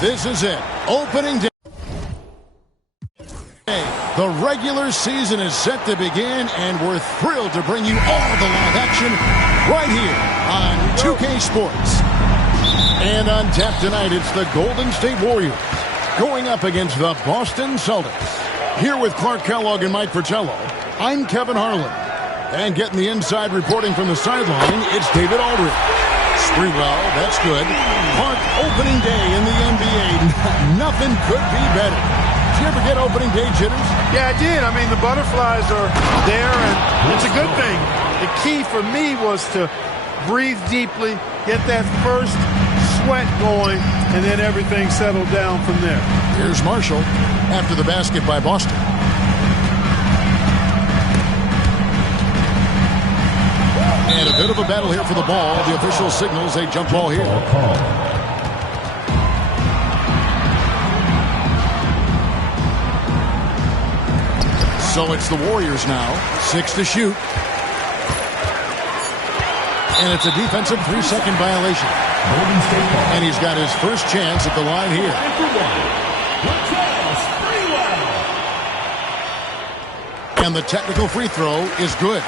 This is it. Opening day. The regular season is set to begin, and we're thrilled to bring you all the live action right here on 2K Sports. And on tap tonight, it's the Golden State Warriors going up against the Boston Celtics. Here with Clark Kellogg and Mike Fratello, I'm Kevin Harlan. And getting the inside reporting from the sideline, it's David Aldridge. Sprewell, that's good. Mark, opening day in the NBA. Nothing could be better. Did you ever get opening day jitters? Yeah, I did. I mean, the butterflies are there, and it's a good thing. The key for me was to breathe deeply, get that first sweat going, and then everything settled down from there. Here's Marshall after the basket by Boston. And a bit of a battle here for the ball. The official signals a jump ball here. So it's the Warriors now. 6 to shoot. And it's a defensive 3-second violation. And he's got his first chance at the line here. And the technical free throw is good.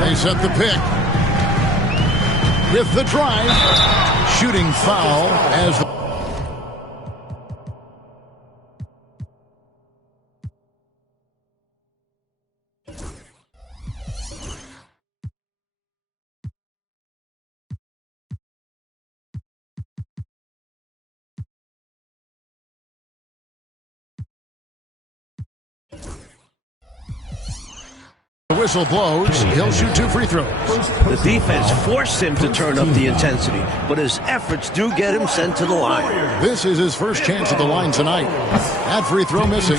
They set the pick. With the drive. Shooting foul as the whistle blows. He'll shoot 2 free throws. The defense forced him to turn up the intensity, but his efforts do get him sent to the line. This is his first chance at the line tonight. That free throw missing.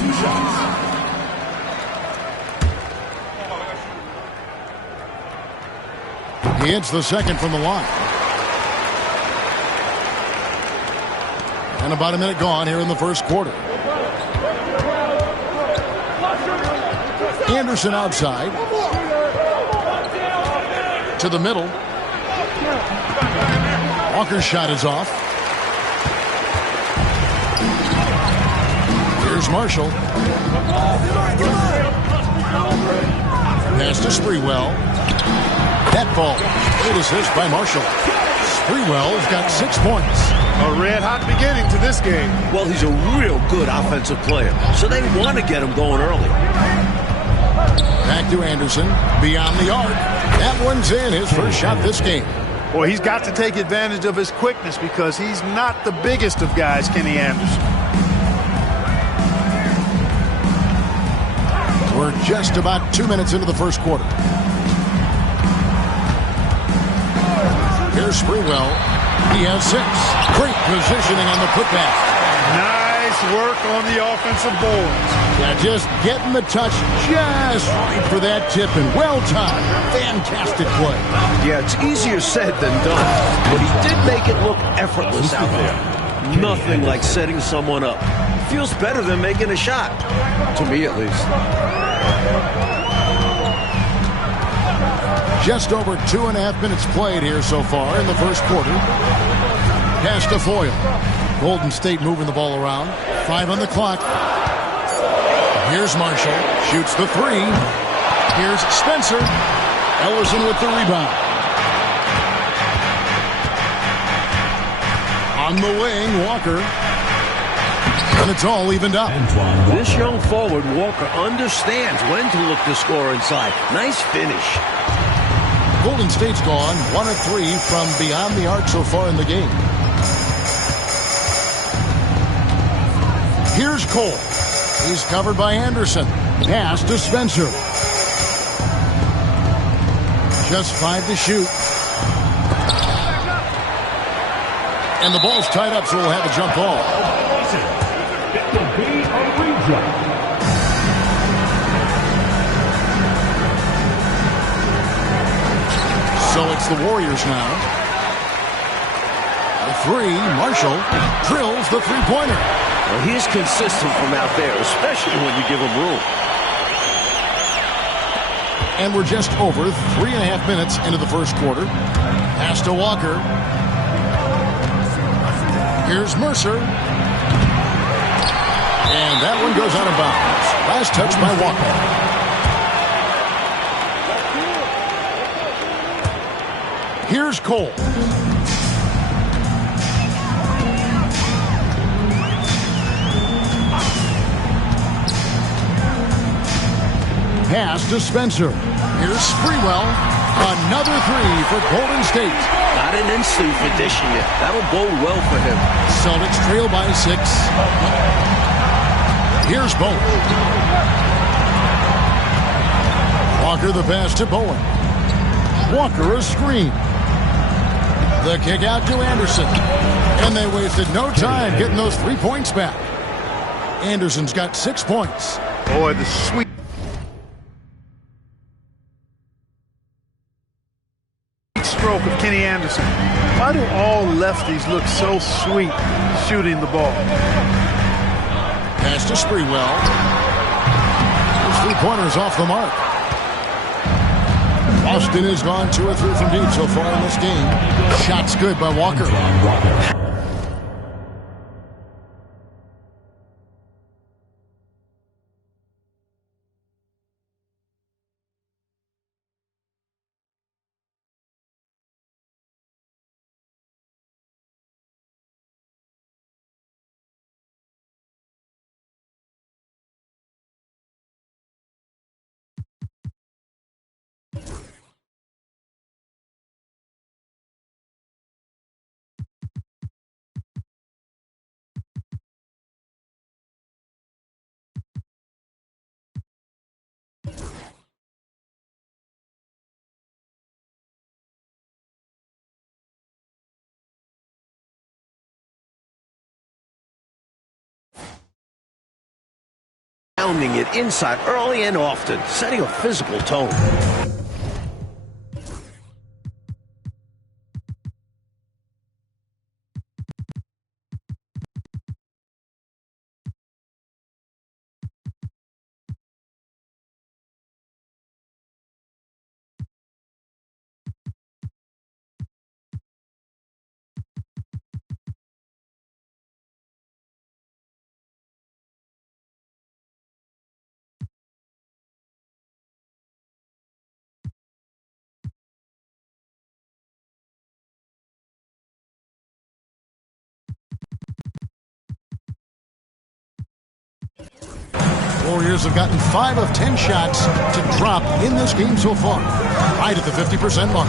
He hits the second from the line. And about a minute gone here in the first quarter. Anderson outside. To the middle. Walker's shot is off. Here's Marshall. Pass to Sprewell. That ball. Great assist by Marshall. Sprewell's got 6 points. A red-hot beginning to this game. Well, he's a real good offensive player, so they want to get him going early. Back to Anderson. Beyond the arc. That one's in. His first shot this game. Well, he's got to take advantage of his quickness because he's not the biggest of guys, Kenny Anderson. We're just about 2 minutes into the first quarter. Here's Sprewell. He has 6. Great positioning on the putback. Nice work on the offensive boards. Yeah, just getting the touch just right for that tip, and well timed. Fantastic play. Yeah, it's easier said than done, but he did make it look effortless out there. Nothing like setting someone up. Feels better than making a shot. To me, at least. Just over 2.5 minutes played here so far in the first quarter. Pass to Foyle. Golden State moving the ball around. 5 on the clock. Here's Marshall. Shoots the 3. Here's Spencer. Ellison with the rebound. On the wing, Walker. And it's all evened up. This young forward, Walker, understands when to look to score inside. Nice finish. Golden State's gone 1 of 3 from beyond the arc so far in the game. Here's Cole. He's covered by Anderson. Pass to Spencer. Just 5 to shoot. And the ball's tied up, so we'll have a jump ball. It will be a rejump. So it's the Warriors now. The 3, Marshall drills the 3-pointer. Well, he's consistent from out there, especially when you give him room. And we're just over 3.5 minutes into the first quarter. Pass to Walker. Here's Mercer. And that one goes out of bounds. Last touch by Walker. Here's Cole. Pass to Spencer. Here's Sprewell. Another three for Golden State. Not an instant addition yet. That'll bode well for him. Celtics trail by 6. Here's Bowen. Walker the pass to Bowen. Walker a screen. The kick out to Anderson. And they wasted no time getting those 3 points back. Anderson's got 6 points. Boy, the sweet stroke of Kenny Anderson. Why do all lefties look so sweet shooting the ball? Pass to Sprewell. His 3-pointers off the mark. Boston has gone 2 or 3 from deep so far in this game. Shots good by Walker. Pounding it inside early and often, setting a physical tone. Warriors have gotten 5 of 10 shots to drop in this game so far. Right at the 50% mark.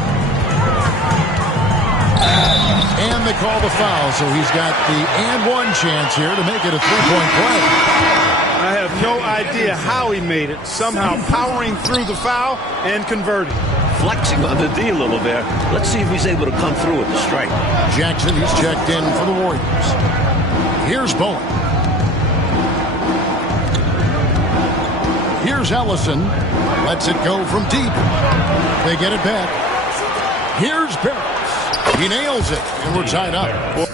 And they call the foul, so he's got the and one chance here to make it a 3-point play. I have no idea how he made it. Somehow powering through the foul and converting. Flexing on the D a little there. Let's see if he's able to come through with the strike. Jackson, he's checked in for the Warriors. Here's Bowen. Here's Ellison. Lets it go from deep. They get it back. Here's Barris. He nails it, and we're tied up.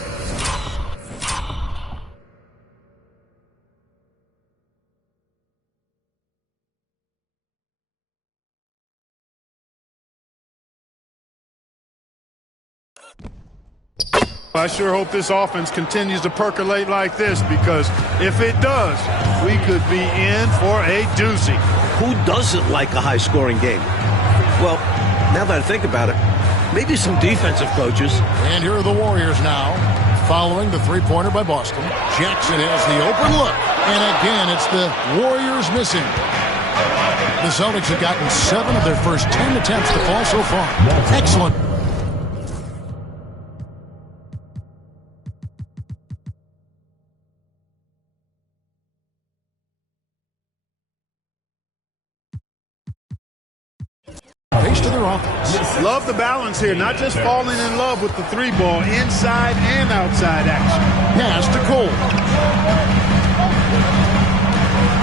I sure hope this offense continues to percolate like this, because if it does, we could be in for a doozy. Who doesn't like a high-scoring game? Well, now that I think about it, maybe some defensive coaches. And here are the Warriors now, following the three-pointer by Boston. Jackson has the open look, and again, it's the Warriors missing. The Celtics have gotten 7 of their first 10 attempts to fall so far. Excellent. Face to their offense. Love the balance here, not just falling in love with the 3-ball, inside and outside action. Pass to Cole.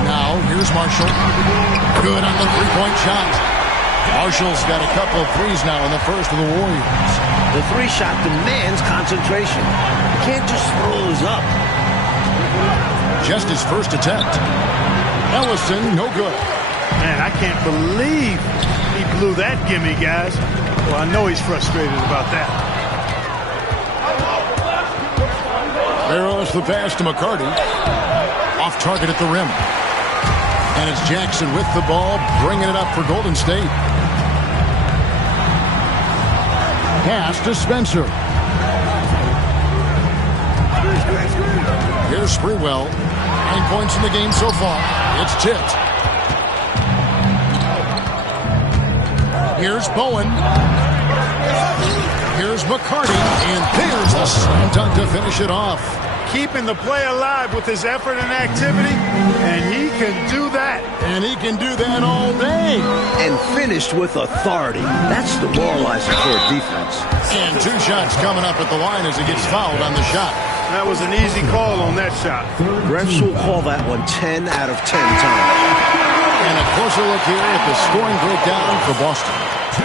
Now, here's Marshall. Good on the 3-point shot. Marshall's got a couple of threes now in the first of the Warriors. The 3-shot demands concentration. You can't just throw those up. just his first attempt. Ellison, no good. Man, I can't believe he blew that gimme, guys. Well, I know he's frustrated about that. Barrows the pass to McCarty. Off target at the rim. And it's Jackson with the ball, bringing it up for Golden State. Pass to Spencer. Here's Sprewell. 9 points in the game so far. It's tipped. Here's Bowen. Here's McCarty. And there's the slam dunk to finish it off. Keeping the play alive with his effort and activity, and he can do that. And he can do that all day. And finished with authority. That's demoralizing for a defense. And 2 shots coming up at the line as he gets fouled on the shot. That was an easy call on that shot. Refs will call that one 10 out of 10 times. And a closer look here at the scoring breakdown for Boston.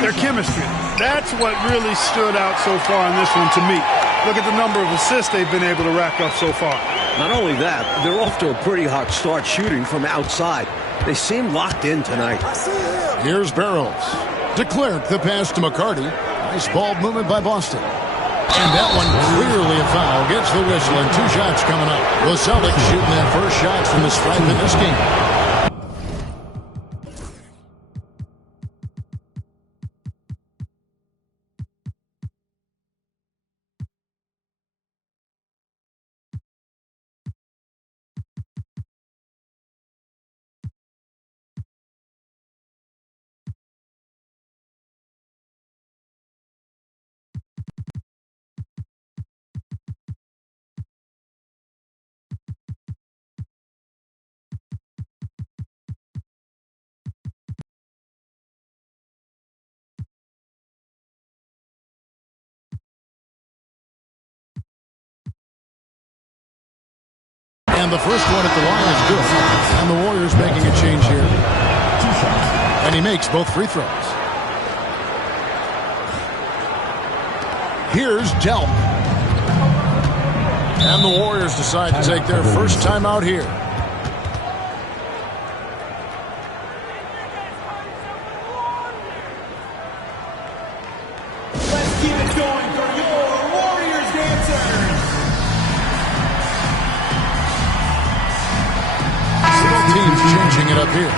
Their chemistry. That's what really stood out so far in this one to me. Look at the number of assists they've been able to rack up so far. Not only that, they're off to a pretty hot start shooting from outside. They seem locked in tonight. Here's Barrows. DeClercq the pass to McCarty. Nice ball movement by Boston. And that one clearly a foul. Gets the whistle and 2 shots coming up. The Celtics shooting their first shots from the stripe in this game. And the first one at the line is good. And the Warriors making a change here. And he makes both free throws. Here's Delp. And the Warriors decide to take their first time out here. Let's keep it going for your Warriors dancers. Teams changing it up here.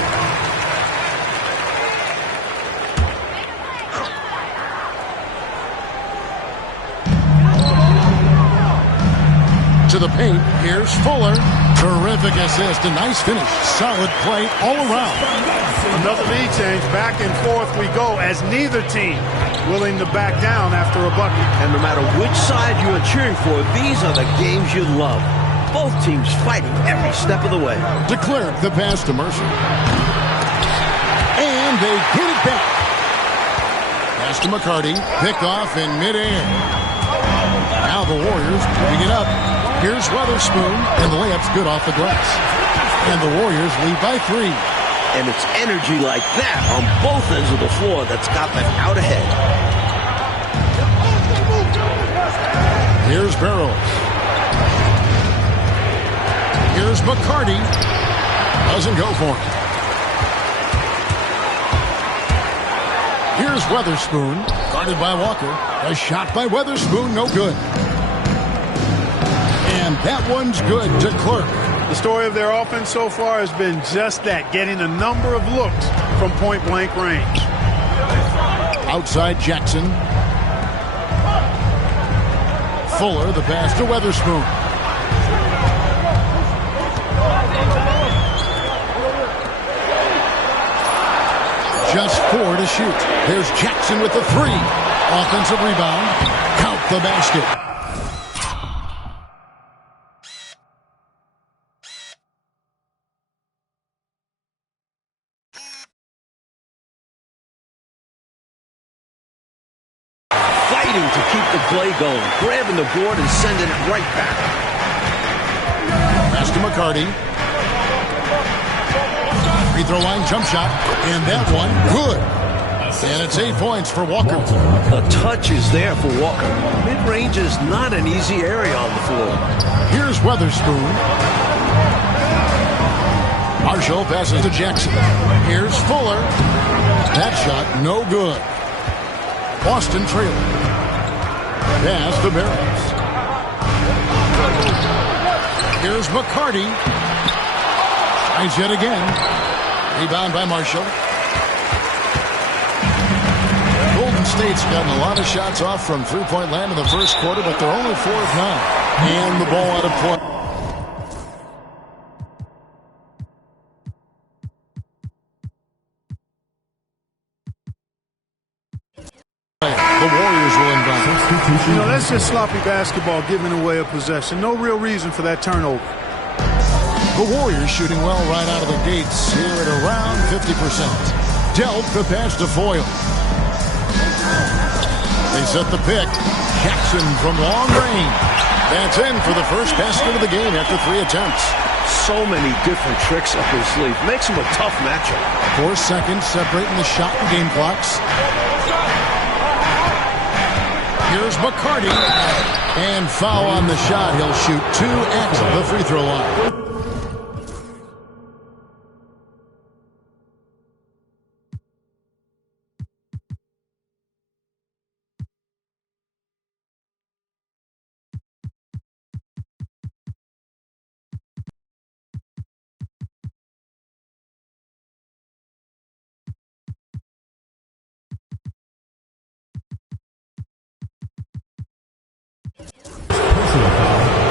To the paint, here's Fuller. Terrific assist, a nice finish. Solid play all around. Another lead change. Back and forth we go as neither team willing to back down after a bucket. And no matter which side you are cheering for, these are the games you love. Both teams fighting every step of the way. DeClercq the pass to Mercer. And they get it back. Pass to McCarty. Picked off in midair. Now the Warriors putting it up. Here's Weatherspoon. And the layup's good off the glass. And the Warriors lead by 3. And it's energy like that on both ends of the floor that's got them out ahead. Here's Barrows. Here's McCarty. Doesn't go for it. Here's Weatherspoon. Guarded by Walker. A shot by Weatherspoon. No good. And that one's good to Clark. The story of their offense so far has been just that, getting a number of looks from point-blank range. Outside Jackson. Fuller, the pass to Weatherspoon. Just 4 to shoot. There's Jackson with the 3. Offensive rebound. Count the basket. Fighting to keep the play going. Grabbing the board and sending it right back. Pass to McCarty. Free throw line jump shot. And that one, good. And it's 8 points for Walker. The touch is there for Walker. Mid-range is not an easy area on the floor. Here's Weatherspoon. Marshall passes to Jackson. Here's Fuller. That shot no good. Boston trailing. Pass to Barnes. Here's McCarty. Tries yet again. Rebound by Marshall. Golden State's gotten a lot of shots off from three-point land in the first quarter, but they're only 4 of 9. And the ball out of play. The Warriors will inbound. You know, that's just sloppy basketball, giving away a possession. No real reason for that turnover. The Warriors shooting well right out of the gates here at around 50%. Delp the pass to Foyle. They set the pick. Jackson from long range. That's in for the first basket of the game after 3 attempts. So many different tricks up his sleeve. Makes him a tough matchup. 4 seconds separating the shot and game clocks. Here's McCarty. And foul on the shot. He'll shoot 2 at the free throw line.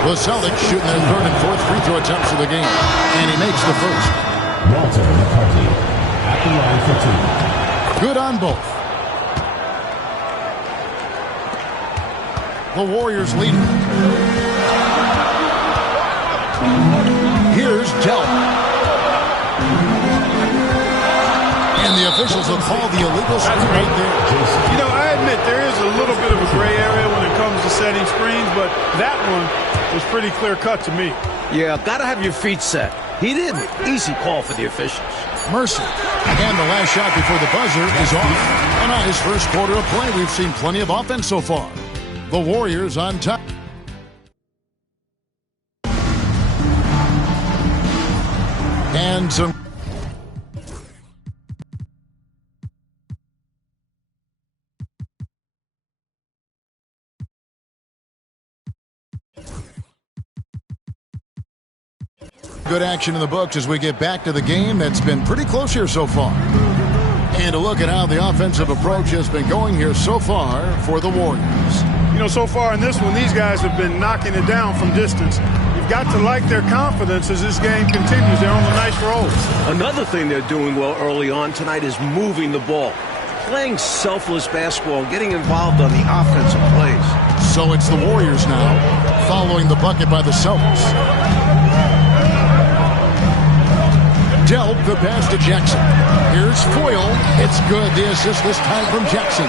The Celtics shooting their 3rd and 4th free throw attempts of the game. And he makes the first. Walter McCarty at the line for 2. Good on both. The Warriors lead. Here's Delp. And the officials will call the illegal screen right there. You know, I admit there is a little bit of a gray area when it comes to setting screens, but that one was pretty clear-cut to me. Yeah, gotta have your feet set. He didn't. Easy call for the officials. Mercer. And the last shot before the buzzer is off. And on his first quarter of play, we've seen plenty of offense so far. The Warriors on top. And some... good action in the books as we get back to the game that's been pretty close here so far. And a look at how the offensive approach has been going here so far for the Warriors. You know, so far in this one, these guys have been knocking it down from distance. You've got to like their confidence as this game continues. They're on a nice roll. Another thing they're doing well early on tonight is moving the ball. Playing selfless basketball, getting involved on the offensive plays. So it's the Warriors now, following the bucket by the Celtics. Delp the pass to Jackson. Here's Foyle. It's good. The assist this time from Jackson.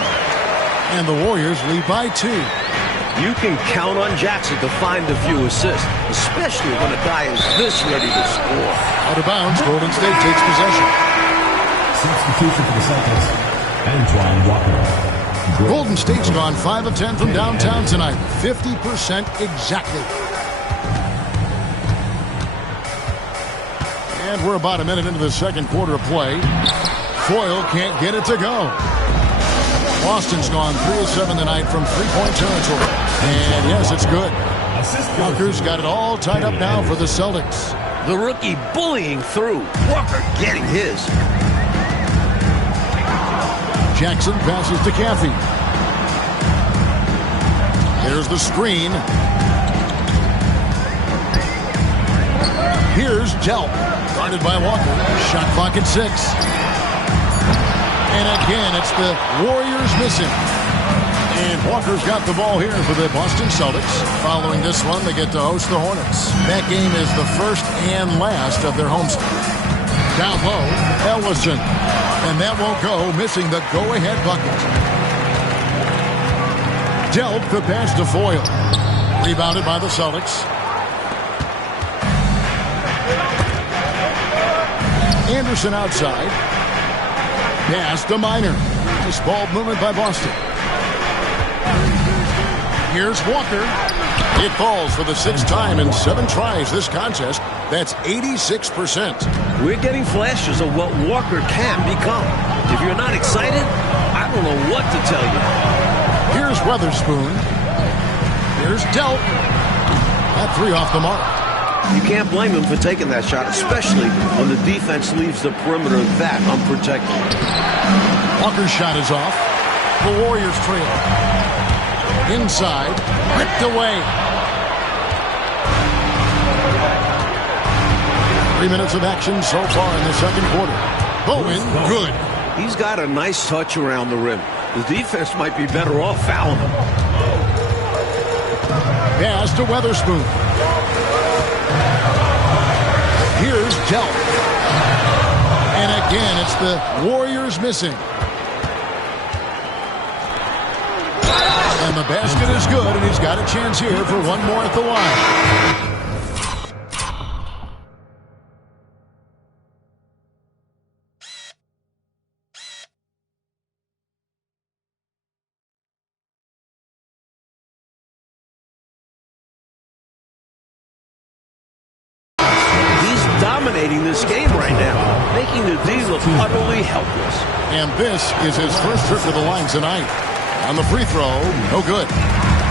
And the Warriors lead by 2. You can count on Jackson to find a few assists, especially when a guy is this ready to score. Out of bounds, Golden State takes possession. Substitution for the Celtics, Antoine Walker. Golden State's gone 5 of 10 from downtown tonight. 50% exactly. And we're about a minute into the second quarter of play. Foyle can't get it to go. Boston's gone 3 of 7 tonight from three-point territory. And yes, it's good. Walker's got it all tied up now for the Celtics. The rookie bullying through. Walker getting his. Jackson passes to Caffey. There's the screen. Here's Delp. Guarded by Walker. Shot clock at 6. And again, it's the Warriors missing. And Walker's got the ball here for the Boston Celtics. Following this one, they get to host the Hornets. That game is the first and last of their homestand. Down low, Ellison. And that won't go, missing the go-ahead bucket. Delp the pass to Foyle. Rebounded by the Celtics. Anderson outside. Pass to Minor. Nice ball movement by Boston. Here's Walker. It falls for the 6th time in 7 tries this contest. That's 86%. We're getting flashes of what Walker can become. If you're not excited, I don't know what to tell you. Here's Weatherspoon. Here's Delp. That three off the mark. You can't blame him for taking that shot, especially when the defense leaves the perimeter that unprotected. Walker's shot is off. The Warriors trail. Inside. Ripped away. 3 minutes of action so far in the second quarter. Bowen, good. He's got a nice touch around the rim. The defense might be better off fouling him. Pass to Weatherspoon. Here's Delp. And again, it's the Warriors missing. And the basket is good, and he's got a chance here for one more at the line. Dominating this game right now, making the D look utterly helpless. And this is his first trip to the line tonight. On the free throw, no good.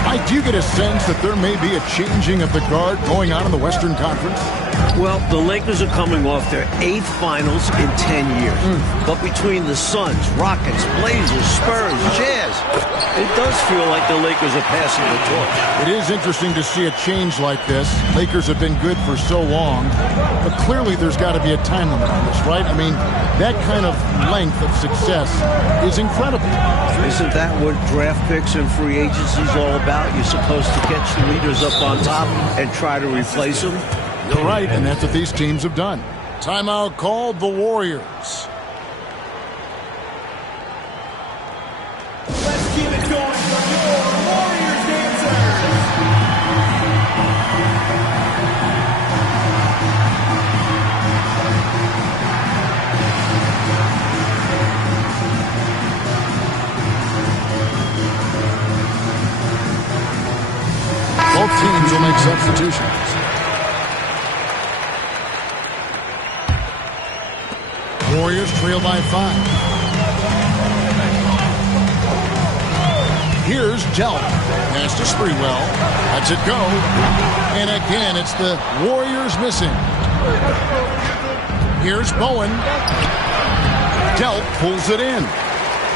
Mike, do you get a sense that there may be a changing of the guard going on in the Western Conference? Well, the Lakers are coming off their 8th finals in 10 years. But between the Suns, Rockets, Blazers, Spurs, Jazz, it does feel like the Lakers are passing the torch. It is interesting to see a change like this. Lakers have been good for so long, but clearly there's got to be a time limit on this, right? I mean, that kind of length of success is incredible. Isn't that what draft picks and free agency is all about? You're supposed to catch the leaders up on top and try to replace them? You're right, and that's what these teams have done. Timeout called the Warriors. Let's keep it going for your Warriors dancers. Both teams will make substitutions. Warriors trail by 5. Here's Delp. Pass to Sprewell. Lets it go. And again, it's the Warriors missing. Here's Bowen. Delp pulls it in.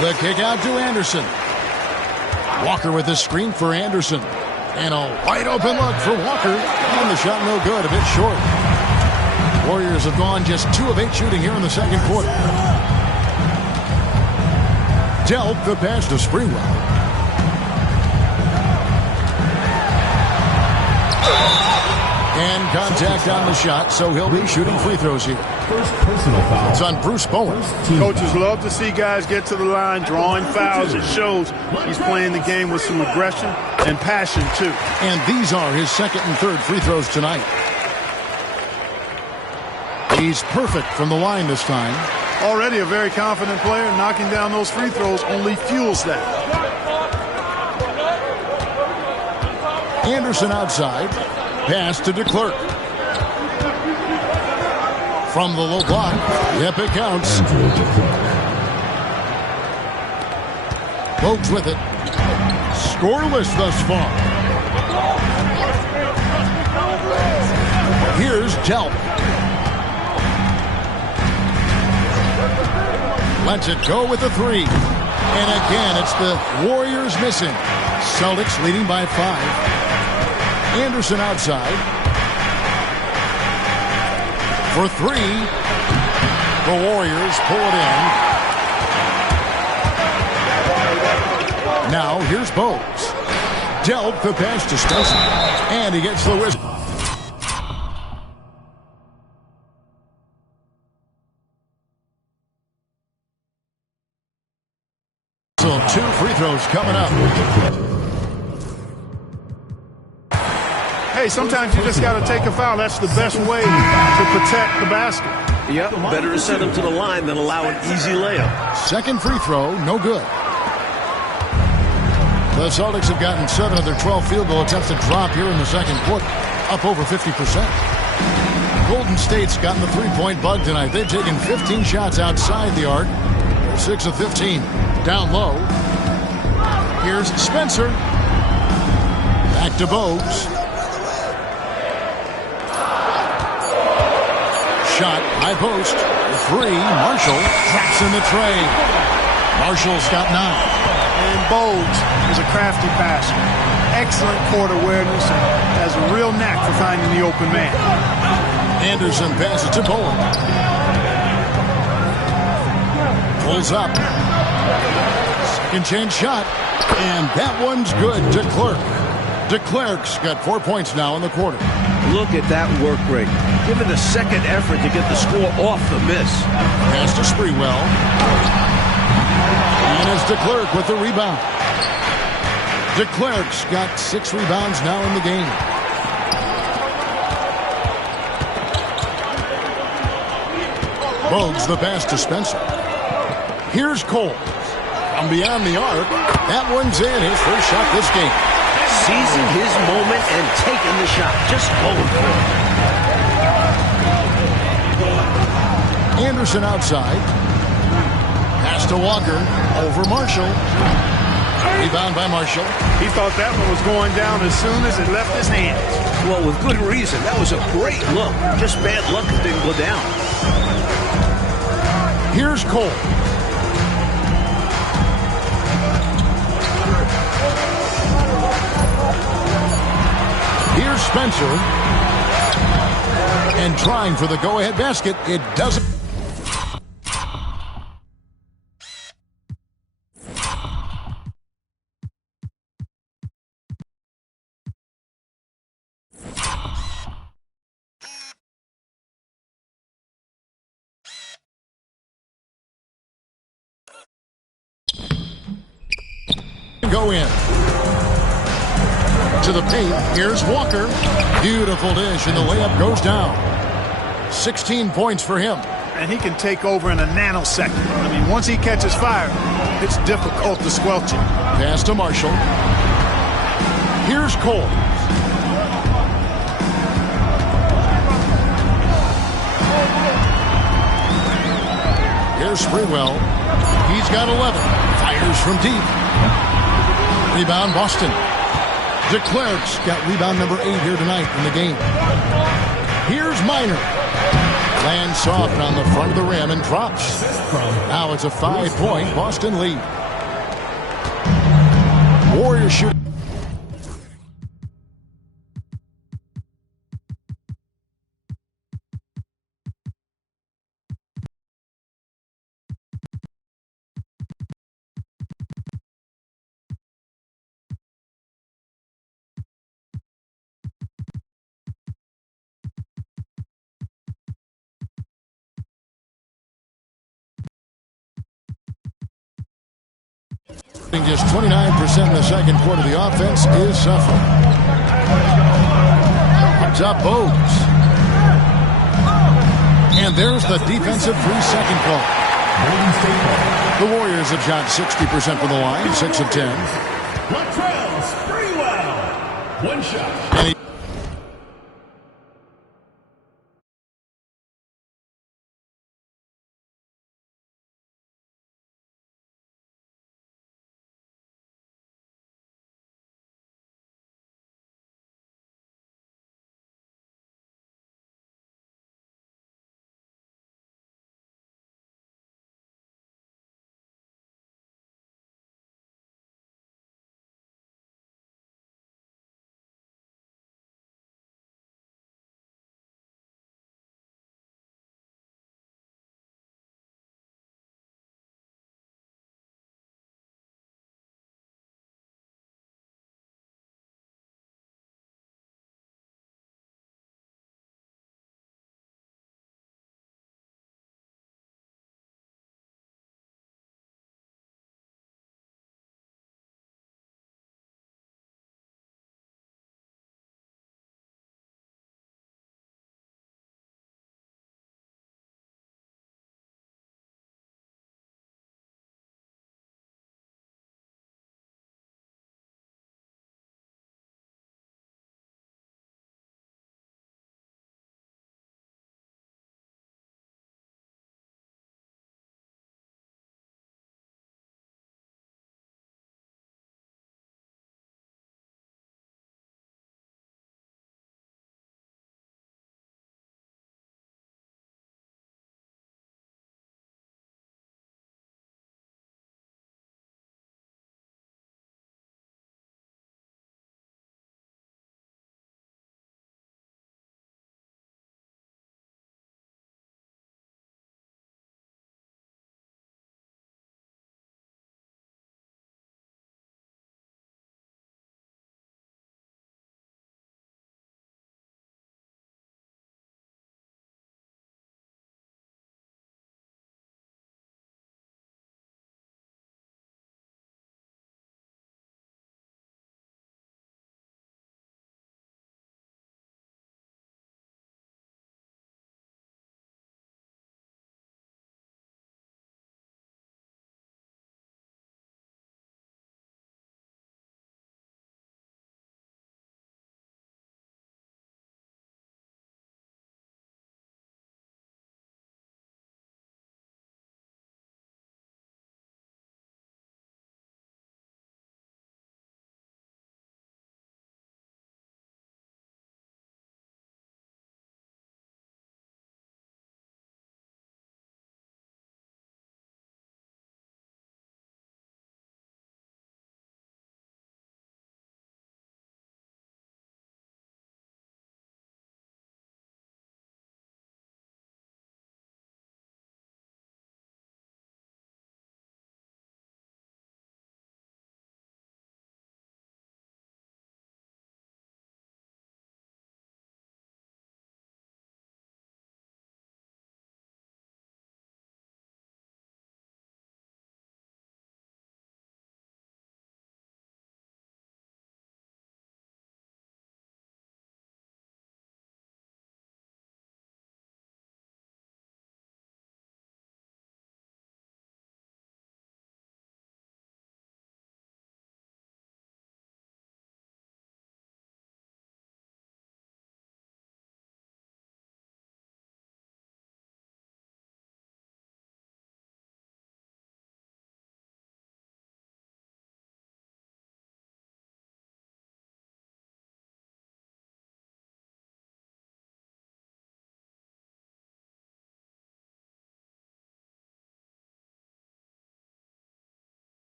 The kick out to Anderson. Walker with the screen for Anderson. And a wide open look for Walker. And the shot no good, a bit short. Warriors have gone just 2 of 8 shooting here in the second quarter. Delp the pass to Sprewell. And contact on the shot, so he'll be shooting free throws here. First personal foul. It's on Bruce Bowen. Coaches love to see guys get to the line, drawing fouls. It shows he's playing the game with some aggression and passion, too. And these are his second and third free throws tonight. He's perfect from the line this time. Already a very confident player. Knocking down those free throws only fuels that. Anderson outside. Pass to DeClerc. From the low block. Yep, it counts. Bogues with it. Scoreless thus far. Here's Delp. Lets it go with the 3. And again, it's the Warriors missing. Celtics leading by 5. Anderson outside. For 3. The Warriors pull it in. Now, here's Bogues. Delp the pass to Spencer. And he gets the whistle. So 2 free throws coming up. Hey, sometimes you just got to take a foul. That's the best way to protect the basket. Yep, better to send him to the line than allow an easy layup. Second free throw, no good. The Celtics have gotten 7 of their 12 field goal attempts to drop here in the second quarter, up over 50%. Golden State's gotten the three-point bug tonight. They've taken 15 shots outside the arc. They're 6 of 15. Down low. Here's Spencer. Back to Bogues. Shot, high post. 3. Marshall traps in the tray. Marshall's got 9. And Bogues is a crafty passer. Excellent court awareness and has a real knack for finding the open man. Anderson passes to Bowen. Pulls up. Second chance shot. And that one's good to Clerk. DeClerc's got 4 points now in the quarter. Look at that work rate. Given the second effort to get the score off the miss. Pass to Sprewell. And it's DeClerc with the rebound. DeClerc's got 6 rebounds now in the game. Bogues the pass to Spencer. Here's Cole. From beyond the arc. That one's in. His first shot this game. Seizing his moment and taking the shot. Just going for it. Anderson outside. Pass to Walker. Over Marshall. Rebound by Marshall. He thought that one was going down as soon as it left his hands. Well, with good reason. That was a great look. Just bad luck it didn't go down. Here's Cole. Here's Spencer. And trying for the go-ahead basket. It doesn't. Go in. To the paint. Here's Walker. Beautiful dish, and the layup goes down. 16 points for him. And he can take over in a nanosecond. I mean, once he catches fire, it's difficult to squelch it. Pass to Marshall. Here's Cole. Here's Sprewell. He's got 11. Fires from deep. Rebound, Boston. DeClerc's got rebound number 8 here tonight in the game. Here's Minor. Lands soft on the front of the rim and drops. Now it's a 5-point Boston lead. Warriors shooting. Just 29% in the second quarter. The offense is suffering. Up top, Bogues. And there's the defensive 3-second call. The Warriors have shot 60% from the line, 6 of 10. One shot. And he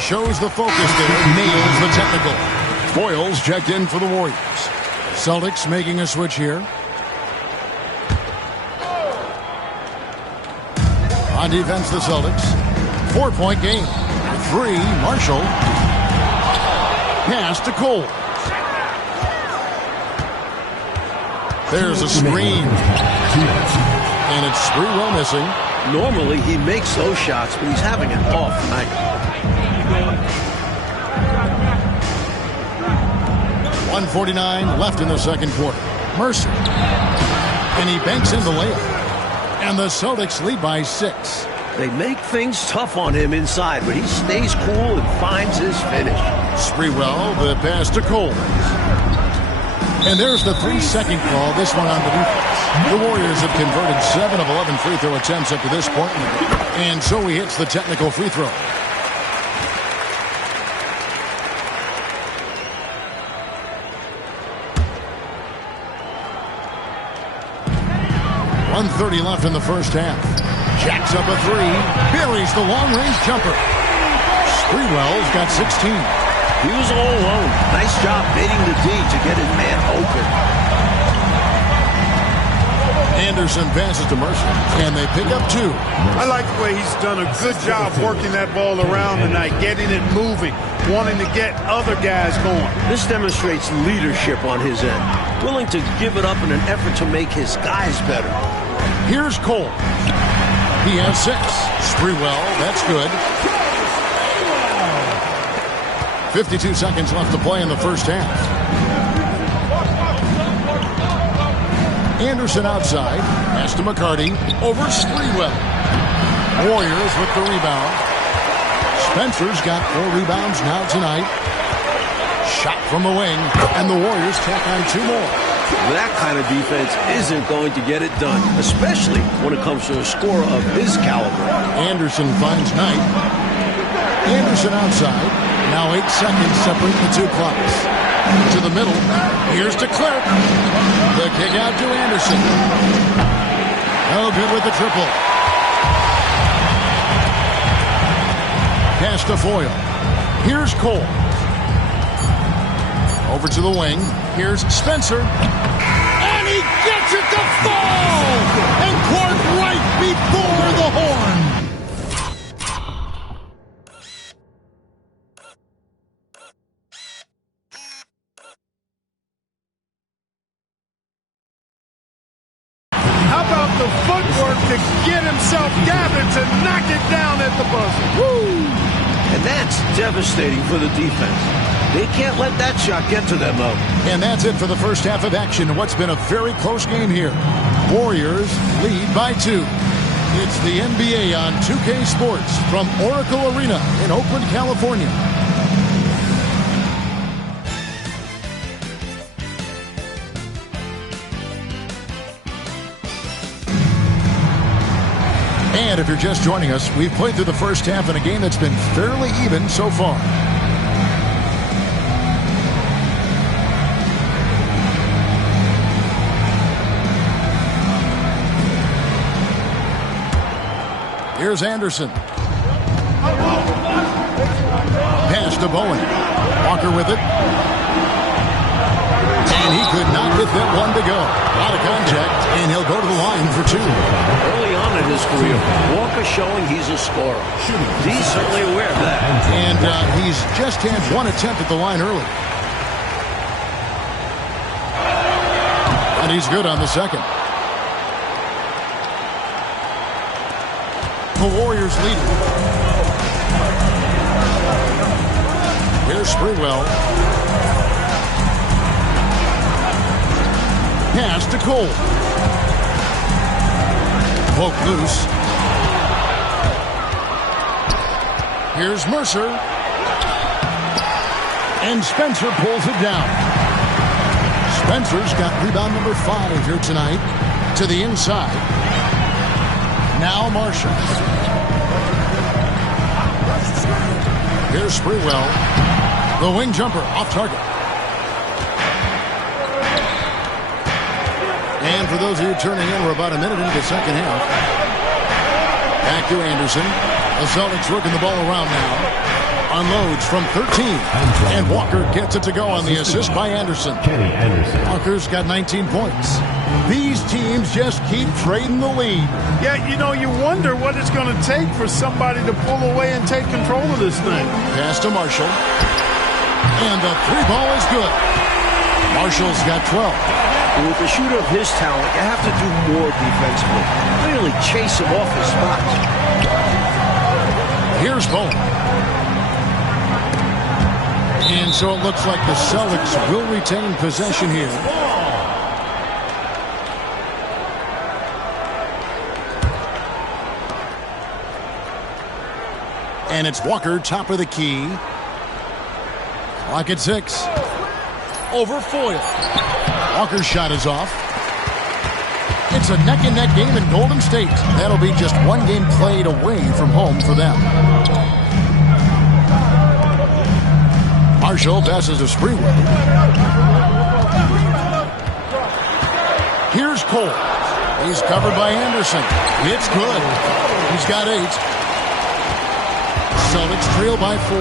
Shows the focus there, nails the technical. Foyles checked in for the Warriors. Celtics making a switch here. On defense, the Celtics. 4-point game. 3, Marshall. Pass to Cole. There's a screen. And it's Sprewell missing. Normally, he makes those shots, but he's having an off night. 1:49 left in the second quarter. Mercer. And he banks in the layup. And the Celtics lead by 6. They make things tough on him inside, but he stays cool and finds his finish. Sprewell, the pass to Cole. And there's the 3-second call, this one on the defense. The Warriors have converted 7 of 11 free throw attempts up to this point in the game. And so he hits the technical free throw. .130 left in the first half. Jacks up a 3. Buries the long-range jumper. Sprewell's got 16. He was all alone. Nice job baiting the D to get his man open. Anderson passes to Mercer, and they pick up 2. I like the way he's done a good job working that ball around tonight, getting it moving, wanting to get other guys going. This demonstrates leadership on his end, willing to give it up in an effort to make his guys better. Here's Cole. He has 6. Sprewell, that's good. 52 seconds left to play in the first half. Anderson outside. Pass to McCarty. Over Sprewell. Warriors with the rebound. Spencer's got 4 rebounds now tonight. Shot from the wing. And the Warriors tack on 2 more. That kind of defense isn't going to get it done, especially when it comes to a scorer of his caliber. Anderson finds Knight. Anderson outside. Now 8 seconds separate the 2 clocks. To the middle. Here's to Clark. The kick out to Anderson. No good with the triple. Pass to Foyle. Here's Cole. Over to the wing. Here's Spencer. And he gets it to fall! And Clark right before the horn. How about the footwork to get himself gathered to knock it down at the buzzer? Woo! And that's devastating for the defense. They can't let that shot get to them, though. And that's it for the first half of action. What's been a very close game here. Warriors lead by 2. It's the NBA on 2K Sports from Oracle Arena in Oakland, California. And if you're just joining us, we've played through the first half in a game that's been fairly even so far. Here's Anderson. Pass to Bowen. Walker with it. And he could not get that one to go. Out of contact, and he'll go to the line for 2. Early on in his career, Walker showing he's a scorer. He's certainly aware of that. And he's just had 1 attempt at the line early. And he's good on the second. The Warriors leading. Here's Sprewell. Pass to Cole. Poke loose. Here's Mercer. And Spencer pulls it down. Spencer's got rebound number 5 here tonight. To the inside. Now Marshall. Here's Sprewell. The wing jumper off target. And for those of you turning in, we're about a minute into the second half. Back to Anderson. The Celtics working the ball around now. Unloads from 13. And Walker gets it to go on the assist by Anderson. Kenny Anderson. Walker's got 19 points. These teams just keep trading the lead. Yeah, you know, you wonder what it's going to take for somebody to pull away and take control of this thing. Pass to Marshall. And the three ball is good. Marshall's got 12. With a shooter of his talent, you have to do more defensively. Really chase him off his spots. Here's Bowen. And so it looks like the Celtics will retain possession here. And it's Walker, top of the key. Clock at 6. Over Foyle. Walker's shot is off. It's a neck-and-neck game in Golden State. That'll be just one game played away from home for them. Marshall passes to Sprewell. Here's Cole. He's covered by Anderson. It's good. He's got 8. Celtics trail by 4.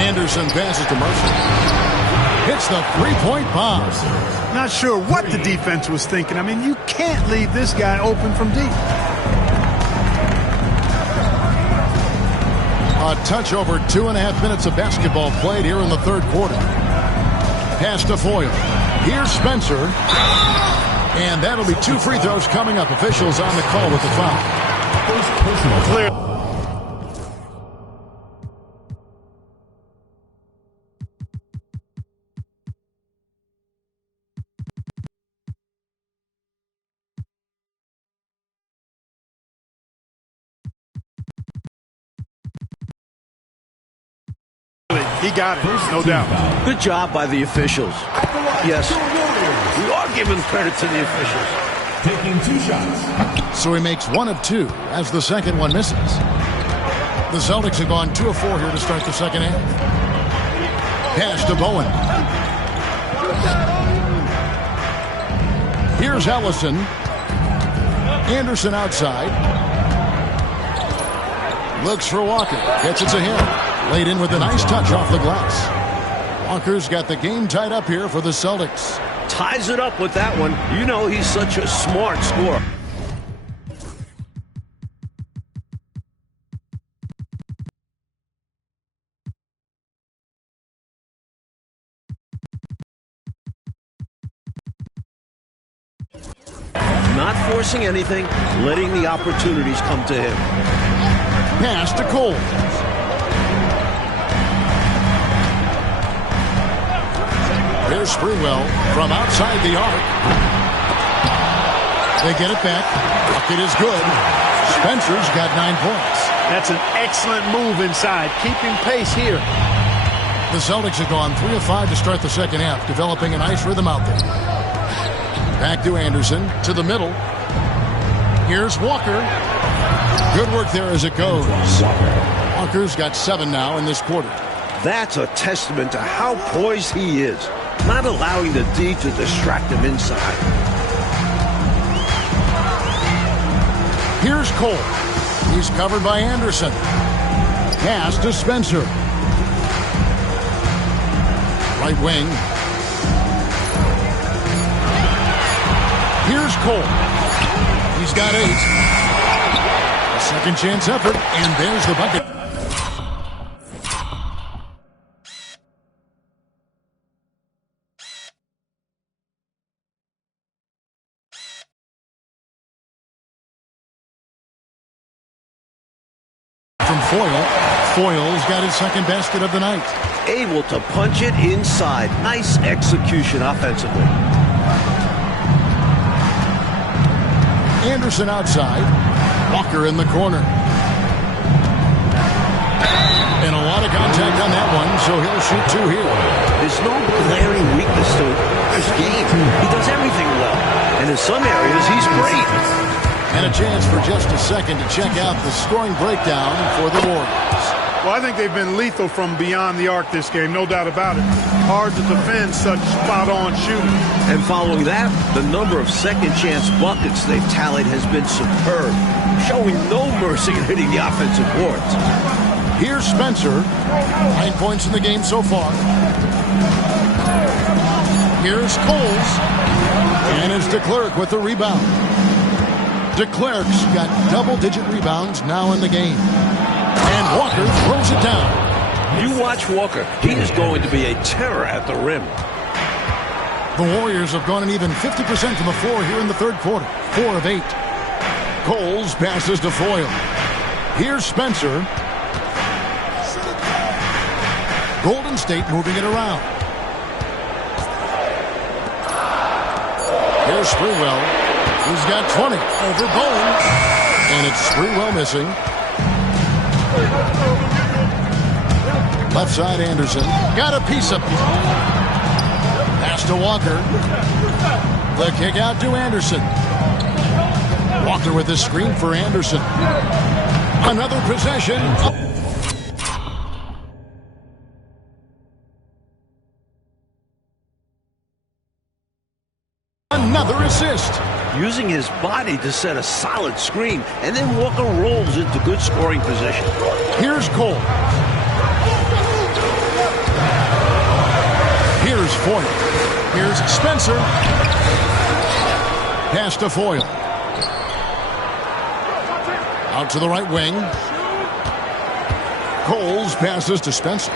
Anderson passes to Mercer. Hits the three-point bomb. Not sure what the defense was thinking. I mean, you can't leave this guy open from deep. A touch over 2.5 minutes of basketball played here in the third quarter. Pass to Foyle. Here's Spencer. And that'll be 2 free throws coming up. Officials on the call with the foul. First personal Clear. He got it, no doubt. Good job by the officials. Yes, we are giving credit to the officials. taking 2 shots. So he makes 1 of 2 as the second one misses. The Celtics have gone 2 of 4 here to start the second half. Pass to Bowen. Here's Ellison. Anderson outside. Looks for Walker. Gets it to him. Laid in with a nice touch off the glass. Walker's got the game tied up here for the Celtics. Ties it up with that one. You know he's such a smart scorer. Not forcing anything, letting the opportunities come to him. Pass to Cole. Here's Sprewell from outside the arc. They get it back. Bucket is good. Spencer's got 9 points. That's an excellent move inside. Keeping pace here. The Celtics have gone 3 of 5 to start the second half, developing a nice rhythm out there. Back to Anderson, to the middle. Here's Walker. Good work there as it goes. Walker's got 7 now in this quarter. That's a testament to how poised he is. Not allowing the D to distract him inside. Here's Cole. He's covered by Anderson. Pass to Spencer. Right wing. Here's Cole. He's got 8. A second chance effort, and there's the bucket. From Foyle. Foyle's got his second basket of the night. Able to punch it inside. Nice execution offensively. Anderson outside. Walker in the corner. And a lot of contact on that one, so he'll shoot 2 here. There's no glaring weakness to his game. He does everything well. And in some areas, he's great. And a chance for just a second to check out the scoring breakdown for the Warriors. Well, I think they've been lethal from beyond the arc this game, no doubt about it. Hard to defend such spot-on shooting. And following that, the number of second-chance buckets they've tallied has been superb, showing no immersing and hitting the offensive boards. Here's Spencer. 9 points in the game so far. Here's Coles. And it's DeClerc with the rebound. DeClerc's got double-digit rebounds now in the game. And Walker throws it down. You watch Walker. He is going to be a terror at the rim. The Warriors have gone an even 50% from the floor here in the third quarter. 4 of 8. Coles passes to Foyle. Here's Spencer. Golden State moving it around. Here's Sprewell. He's got 20 over Bowen. And it's Sprewell missing. Left side Anderson. Got a piece of it. Pass to Walker. The kick out to Anderson. Walker with the screen for Anderson. Another possession. Another assist. Using his body to set a solid screen, and then Walker rolls into good scoring position. Here's Cole. Here's Foyle. Here's Spencer. Pass to Foyle. Out to the right wing. Coles passes to Spencer.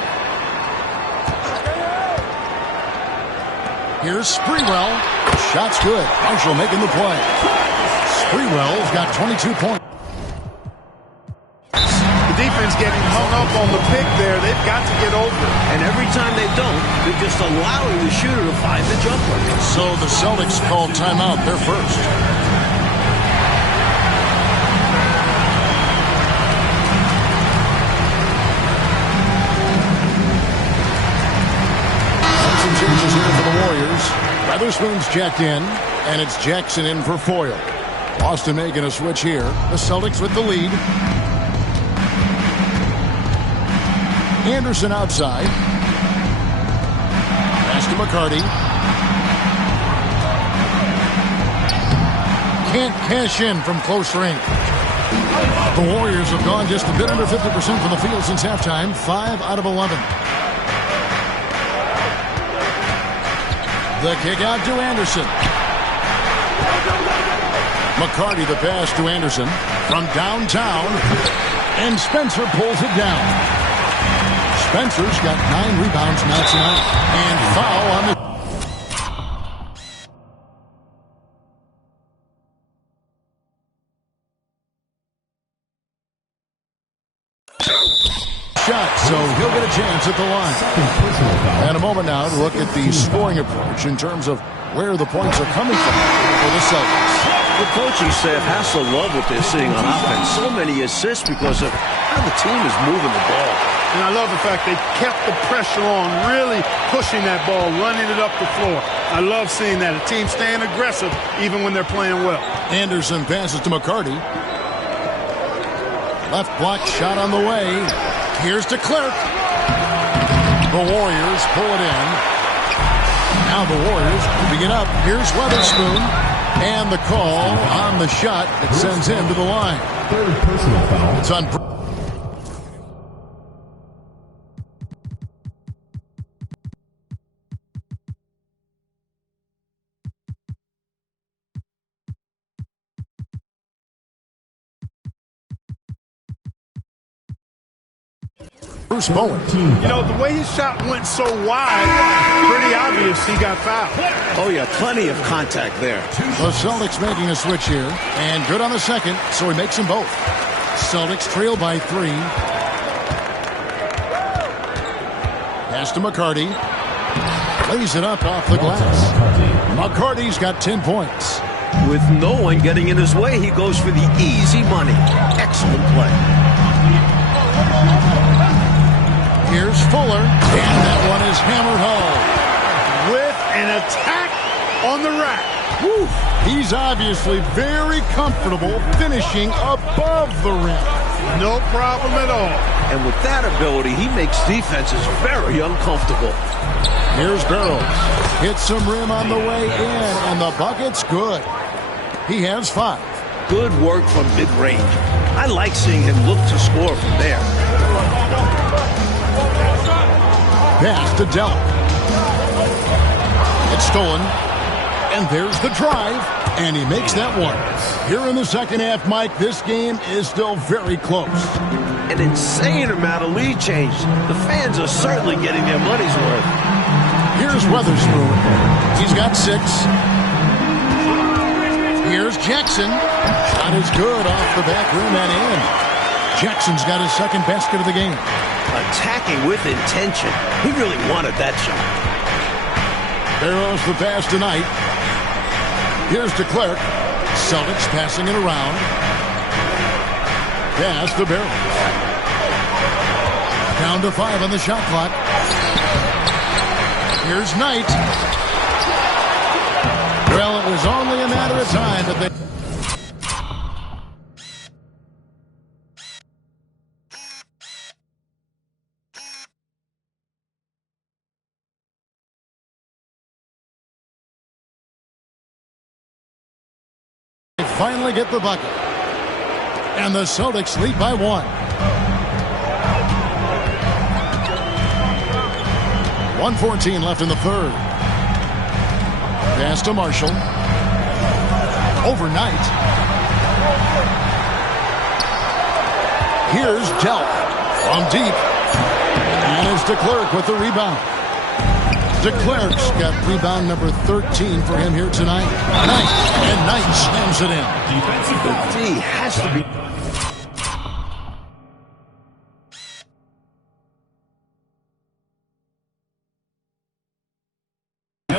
Here's Sprewell. Shot's good. Marshall making the play. Sprewell's got 22 points. The defense getting hung up on the pick there. They've got to get over it. And every time they don't, they're just allowing the shooter to find the jumper. So the Celtics called timeout. They're first. Some changes here for the Warriors. Weatherspoon's checked in, and it's Jackson in for Foyle. Boston making a switch here. The Celtics with the lead. Anderson outside. Pass to McCarty. Can't cash in from close range. The Warriors have gone just a bit under 50% from the field since halftime. 5 out of 11. The kick out to Anderson. McCarty the pass to Anderson from downtown. And Spencer pulls it down. Spencer's got 9 rebounds now tonight. And foul on the... shot, so he'll get a chance at the line. And a moment now to look at the scoring approach in terms of where the points are coming from for the Celtics. The coaching staff has to love what they're seeing on offense. So many assists because of how the team is moving the ball. And I love the fact they kept the pressure on, really pushing that ball, running it up the floor. I love seeing that. A team staying aggressive even when they're playing well. Anderson passes to McCarty. Left block shot on the way. Here's DeClerc. The Warriors pull it in. Now the Warriors moving it up. Here's Weatherspoon. And the call on the shot that sends him to the line. Third personal foul. It's on. Bruce Bowen. You know, the way his shot went so wide, pretty obvious he got fouled. Oh, yeah, plenty of contact there. The Celtics making a switch here. And good on the second, so he makes them both. Celtics trail by 3. Pass to McCarty. Lays it up off the glass. McCarty's got 10 points. With no one getting in his way, he goes for the easy money. Excellent play. Here's Fuller, and that one is hammered home. With an attack on the rack. Woo. He's obviously very comfortable finishing above the rim. No problem at all. And with that ability, he makes defenses very uncomfortable. Here's Barrows. Hits some rim on the way in, and the bucket's good. He has 5. Good work from mid-range. I like seeing him look to score from there. Pass to Dell. It's stolen. And there's the drive. And he makes that one. Here in the second half, Mike, this game is still very close. An insane amount of lead change. The fans are certainly getting their money's worth. Here's Weatherspoon. He's got 6. Here's Jackson. Shot is good off the back rim and in. Jackson's got his second basket of the game. Attacking with intention. He really wanted that shot. Barrows the pass tonight. Here's de Klerk. Celtics passing it around. Pass to Barrows. Down to 5 on the shot clock. Here's Knight. Well, it was only a matter of time that they... finally get the bucket. And the Celtics lead by 1. 1:14 left in the third. Pass to Marshall. Overnight. Here's Dell from deep. And it's de Klerk with the rebound. De Klerk's got rebound number 13 for him here tonight. Knight. And Knight slams it in. The D has to be...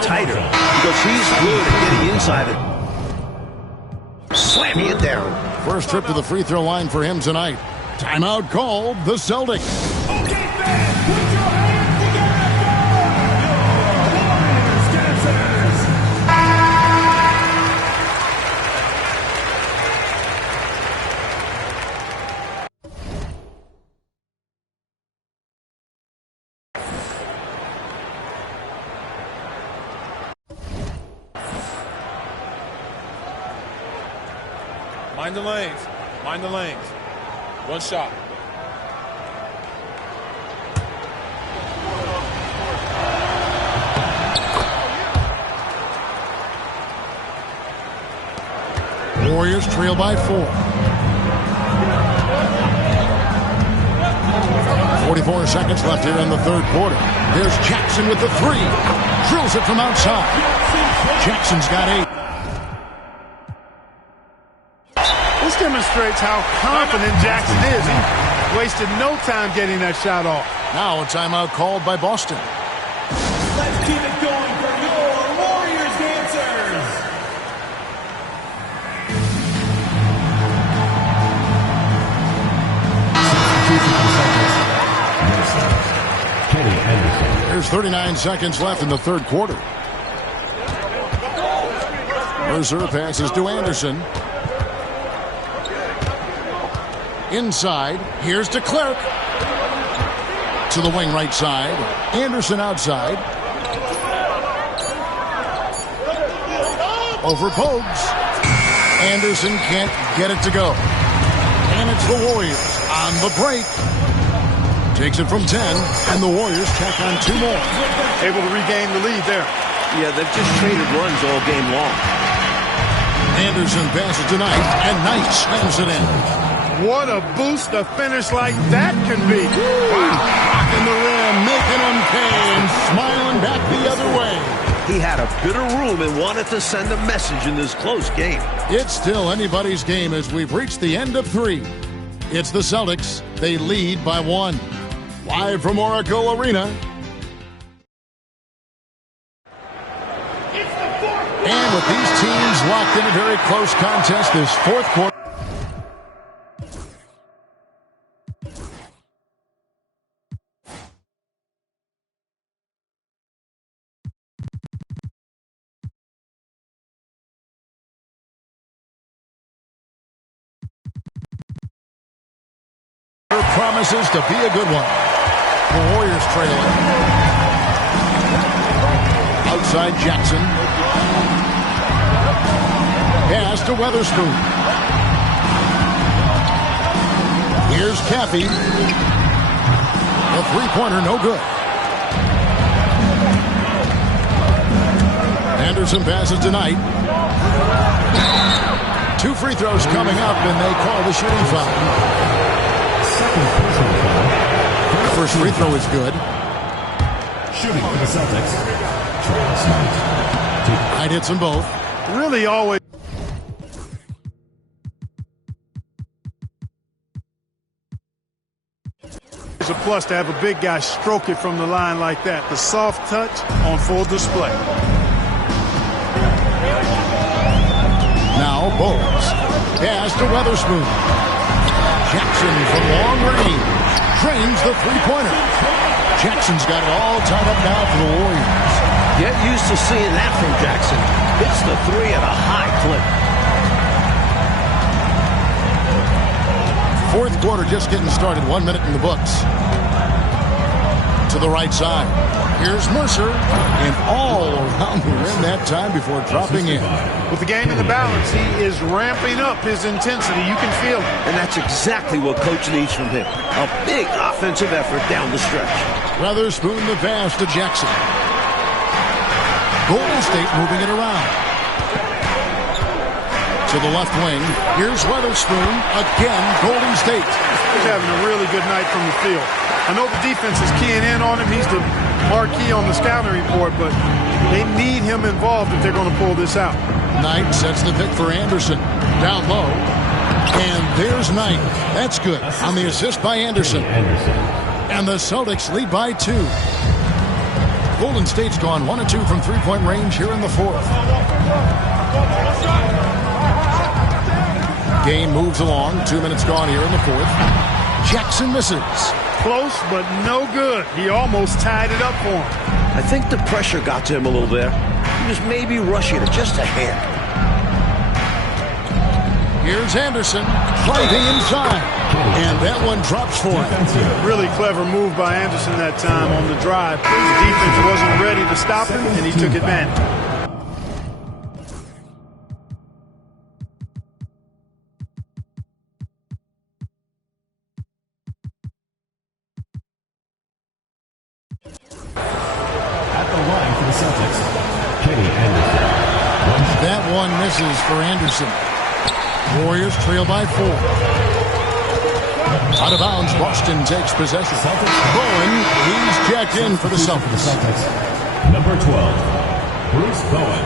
tighter because he's good at getting inside it. Slamming it down. First trip to the free throw line for him tonight. Timeout called the Celtics. Okay, fans, put your hands together. Warriors dancers. Mind the lanes. Mind the lanes. One shot. Warriors trail by 4. 44 seconds left here in the third quarter. There's Jackson with the 3. Drills it from outside. Jackson's got 8. This demonstrates how confident Jackson is. He wasted no time getting that shot off. Now a timeout called by Boston. Let's keep it going for your Warriors dancers. Kenny Anderson. There's 39 seconds left in the third quarter. Mercer passes to Anderson. Inside, here's de Klerk. To the wing right side. Anderson outside. Over Pogues. Anderson can't get it to go. And it's the Warriors on the break. Takes it from 10, and the Warriors tack on 2 more. Able to regain the lead there. Yeah, they've just traded runs all game long. Anderson passes to Knight, and Knight slams it in. What a boost a finish like that can be. Wow. Rocking the rim, making them pay, and smiling back the other way. He had a bit of room and wanted to send a message in this close game. It's still anybody's game as we've reached the end of 3. It's the Celtics. They lead by 1. Live from Oracle Arena. And with these teams locked in a very close contest this fourth quarter. Promises to be a good one. The Warriors trailing. Outside Jackson. Pass to Weatherspoon. McAfee. The three-pointer, no good. Anderson passes to Knight. 2 free throws coming up, and they call the shooting foul. First free throw is good. Shooting for the Celtics, Knight hits them both. Really always. It's a plus to have a big guy stroke it from the line like that. The soft touch on full display. Now Bowles. Pass to Weatherspoon. Jackson from long range. Drains the three-pointer. Jackson's got it all tied up now for the Warriors. Get used to seeing that from Jackson. Hits the three at a high clip. Fourth quarter just getting started. 1 minute in the books. To the right side. Here's Mercer. And all around the rim that time before dropping in. With the game in the balance, he is ramping up his intensity. You can feel it. And that's exactly what Coach needs from him. A big offensive effort down the stretch. Weatherspoon the pass to Jackson. Golden State moving it around. To the left wing. Here's Weatherspoon. Again, Golden State. He's having a really good night from the field. I know the defense is keying in on him. He's the marquee on the scouting report, but they need him involved if they're going to pull this out. Knight sets the pick for Anderson. Down low. And there's Knight. That's good on the assist by Anderson. And the Celtics lead by 2. Golden State's gone 1 of 2 from three-point range here in the fourth. Game moves along. 2 minutes gone here in the fourth. Jackson misses. Close, but no good. He almost tied it up for him. I think the pressure got to him a little there. He was maybe rushing it just a hair. Here's Anderson driving inside. And that one drops for him. Really clever move by Anderson that time on the drive. The defense wasn't ready to stop him, and he took advantage. That one misses for Anderson. Warriors trail by 4. Out of bounds, Boston takes possession. Bowen, he's jacked in for the Celtics. Number 12, Bruce Bowen.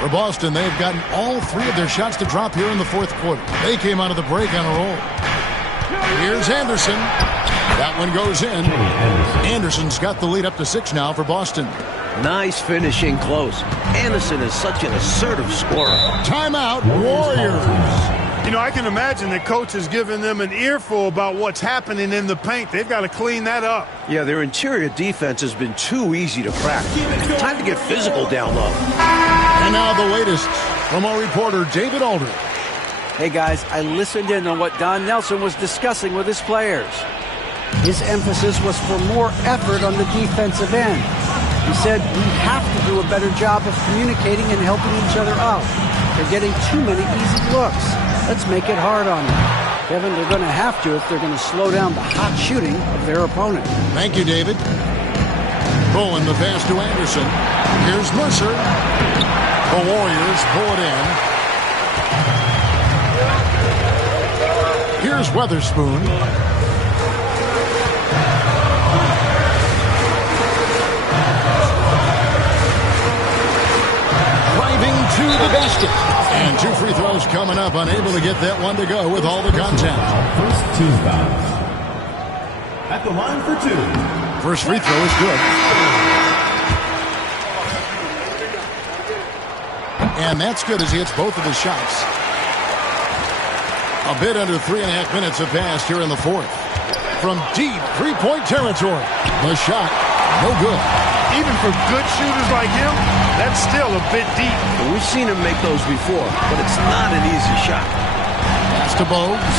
For Boston, they've gotten all 3 of their shots to drop here in the fourth quarter. They came out of the break on a roll. Here's Anderson. That one goes in. Anderson's got the lead up to 6 now for Boston. Nice finishing close. Anderson is such an assertive scorer. Timeout, Warriors. You know, I can imagine that coach has given them an earful about what's happening in the paint. They've got to clean that up. Yeah, their interior defense has been too easy to crack. Time to get physical down low. And now the latest from our reporter, David Aldridge. Hey, guys, I listened in on what Don Nelson was discussing with his players. His emphasis was for more effort on the defensive end. He said we have to do a better job of communicating and helping each other out. They're getting too many easy looks. Let's make it hard on them. Kevin, they're going to have to if they're going to slow down the hot shooting of their opponent. Thank you, David. Bowen the pass to Anderson. Here's Mercer. The Warriors pull it in. Here's Weatherspoon. To the basket. And 2 free throws coming up. Unable to get that one to go with all the contact. First 2 fouls. At the line for 2. First free throw is good. And that's good as he hits both of his shots. A bit under 3.5 minutes have passed here in the fourth. From deep three-point territory. The shot, no good. Even for good shooters like him, that's still a bit deep. And we've seen him make those before, but it's not an easy shot. Pass to Bogues.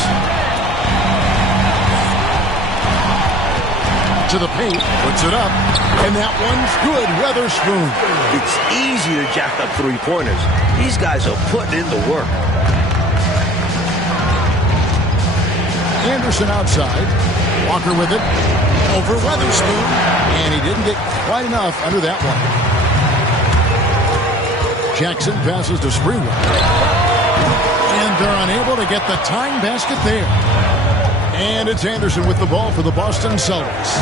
To the paint, puts it up, and that one's good. Weatherspoon. It's easy to jack up three-pointers. These guys are putting in the work. Anderson outside. Walker with it. Over Weatherspoon. And he didn't get quite enough under that one. Jackson passes to Sprewell. And they're unable to get the tying basket there. And it's Anderson with the ball for the Boston Celtics.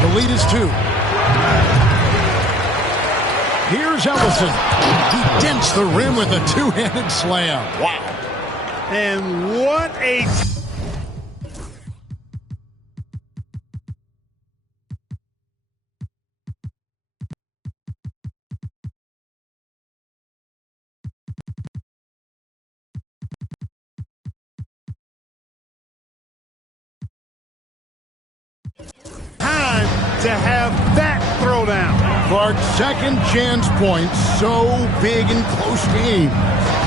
The lead is 2. Here's Ellison. He dents the rim with a two-handed slam. Wow. And what a... time to have that throwdown. Clark's second chance points, so big in close games.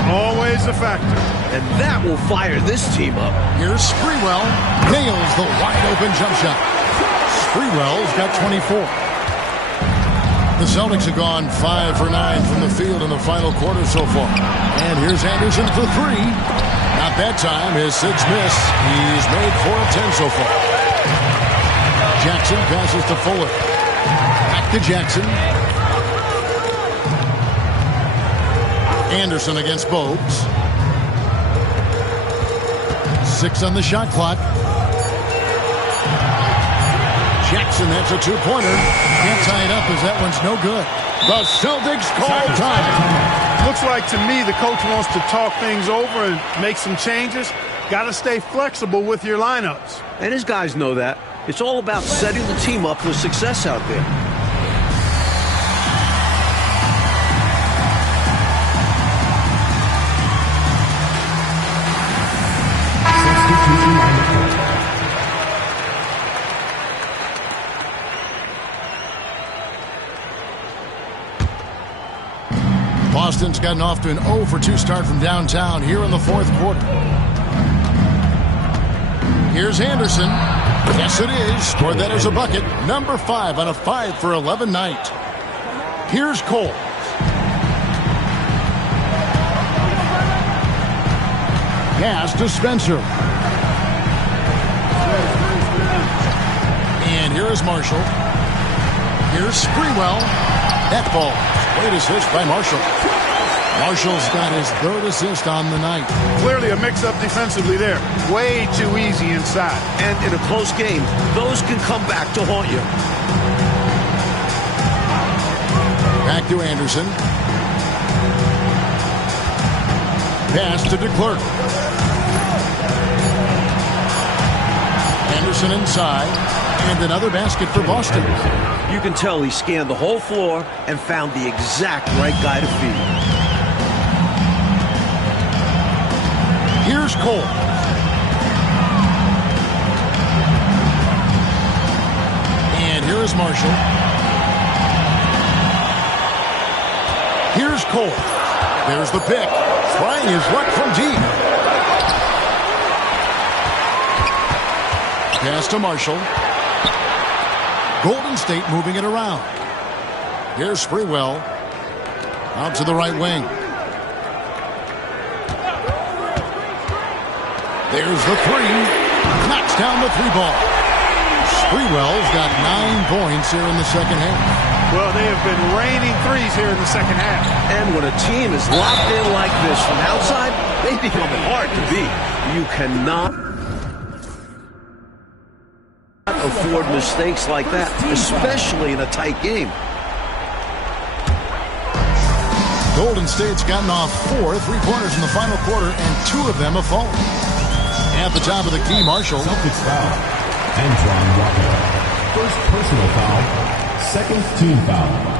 Always a factor. And that will fire this team up. Here's Sprewell. Nails the wide-open jump shot. Sprewell's got 24. The Celtics have gone 5 for 9 from the field in the final quarter so far. And here's Anderson for 3. Not that time. His 6th miss. He's made 4 of 10 so far. Jackson passes to Fuller. Back to Jackson. Anderson against Bogues. 6 on the shot clock. Jackson, that's a 2-pointer. Can't tie it up as that one's no good. The Celtics call time. Looks like to me the coach wants to talk things over and make some changes. Got to stay flexible with your lineups. And his guys know that. It's all about setting the team up for success out there. Boston's gotten off to an 0 for 2 start from downtown here in the 4th quarter. Here's Anderson. Yes, it is. Scored that as a bucket. Number 5 on a 5 for 11 night. Here's Cole. Pass to Spencer. And here is Marshall. Here's Sprewell. That ball. Great assist by Marshall. Marshall's got his 3rd assist on the night. Clearly a mix-up defensively there. Way too easy inside. And in a close game, those can come back to haunt you. Back to Anderson. Pass to DeClerc. Anderson inside. And another basket for Boston. You can tell he scanned the whole floor and found the exact right guy to feed. Here's Cole. And here is Marshall. Here's Cole. There's the pick. Trying his luck from deep. Pass to Marshall. Golden State moving it around. Here's Sprewell. Out to the right wing. There's the 3. Knocks down the 3-ball. Sprewell's got 9 points here in the second half. Well, they have been raining threes here in the second half. And when a team is locked in like this from outside, they become hard to beat. You cannot afford mistakes like that, especially in a tight game. Golden State's gotten off 4 3-pointers in the final quarter, and 2 of them have fallen. At the top of the key, Marshall. Celtics foul. Antoine Walker. First personal foul. Second team foul.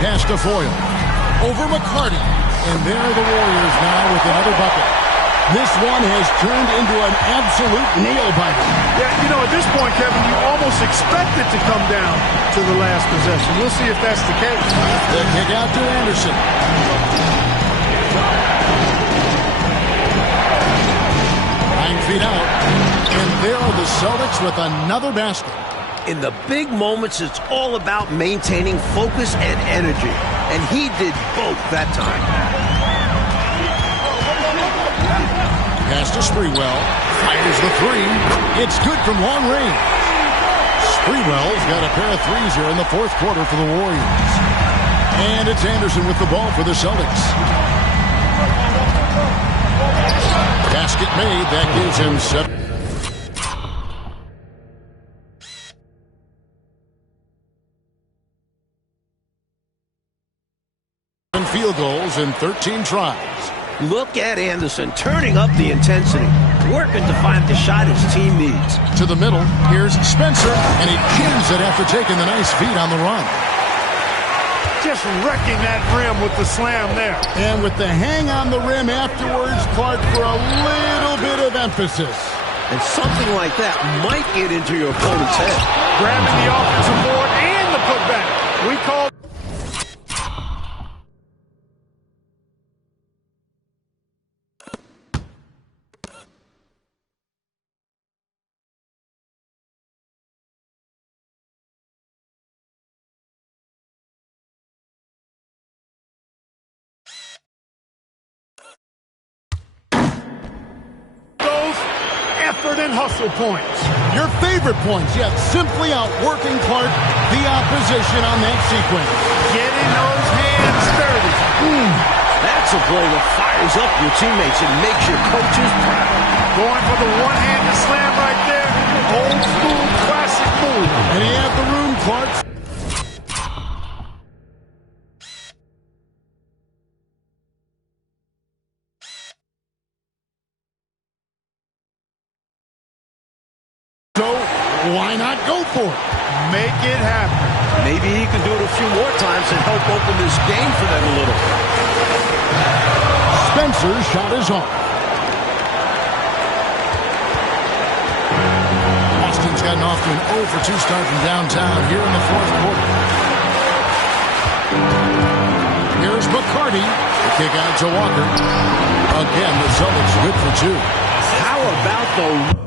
Pass to Foyle. Over McCarty. And there are the Warriors now with another bucket. This one has turned into an absolute nail-biter. Yeah, you know, at this point, Kevin, you almost expect it to come down to the last possession. We'll see if that's the case. The kick out to Anderson. 9 feet out. And there are the Celtics with another basket. In the big moments, it's all about maintaining focus and energy. And he did both that time. Pass to Sprewell. Fires the three. It's good from long range. Sprewell's got a pair of threes here in the fourth quarter for the Warriors. And it's Anderson with the ball for the Celtics. Basket made. That gives him 7. Field goals in 13 tries. Look at Anderson turning up the intensity, working to find the shot his team needs. To the middle, here's Spencer, and he jams it after taking the nice feed on the run. Just wrecking that rim with the slam there. And with the hang on the rim afterwards, Clark, for a little bit of emphasis. And something like that might get into your opponent's head. Grabbing the offensive board and the putback. We call effort and hustle points. Your favorite points, yet simply outworking Clark, the opposition on that sequence. Getting those hands dirty. That's a play that fires up your teammates and makes your coaches proud. Going for the one-handed slam right there. Old school classic move. And he had the room, Clark. So, why not go for it? Make it happen. Maybe he can do it a few more times and help open this game for them a little. Spencer's shot is off. Austin's gotten off to an 0 for 2 start from downtown here in the fourth quarter. Here's McCarty. The kick out to Walker. Again, the Celtics good for 2. How about the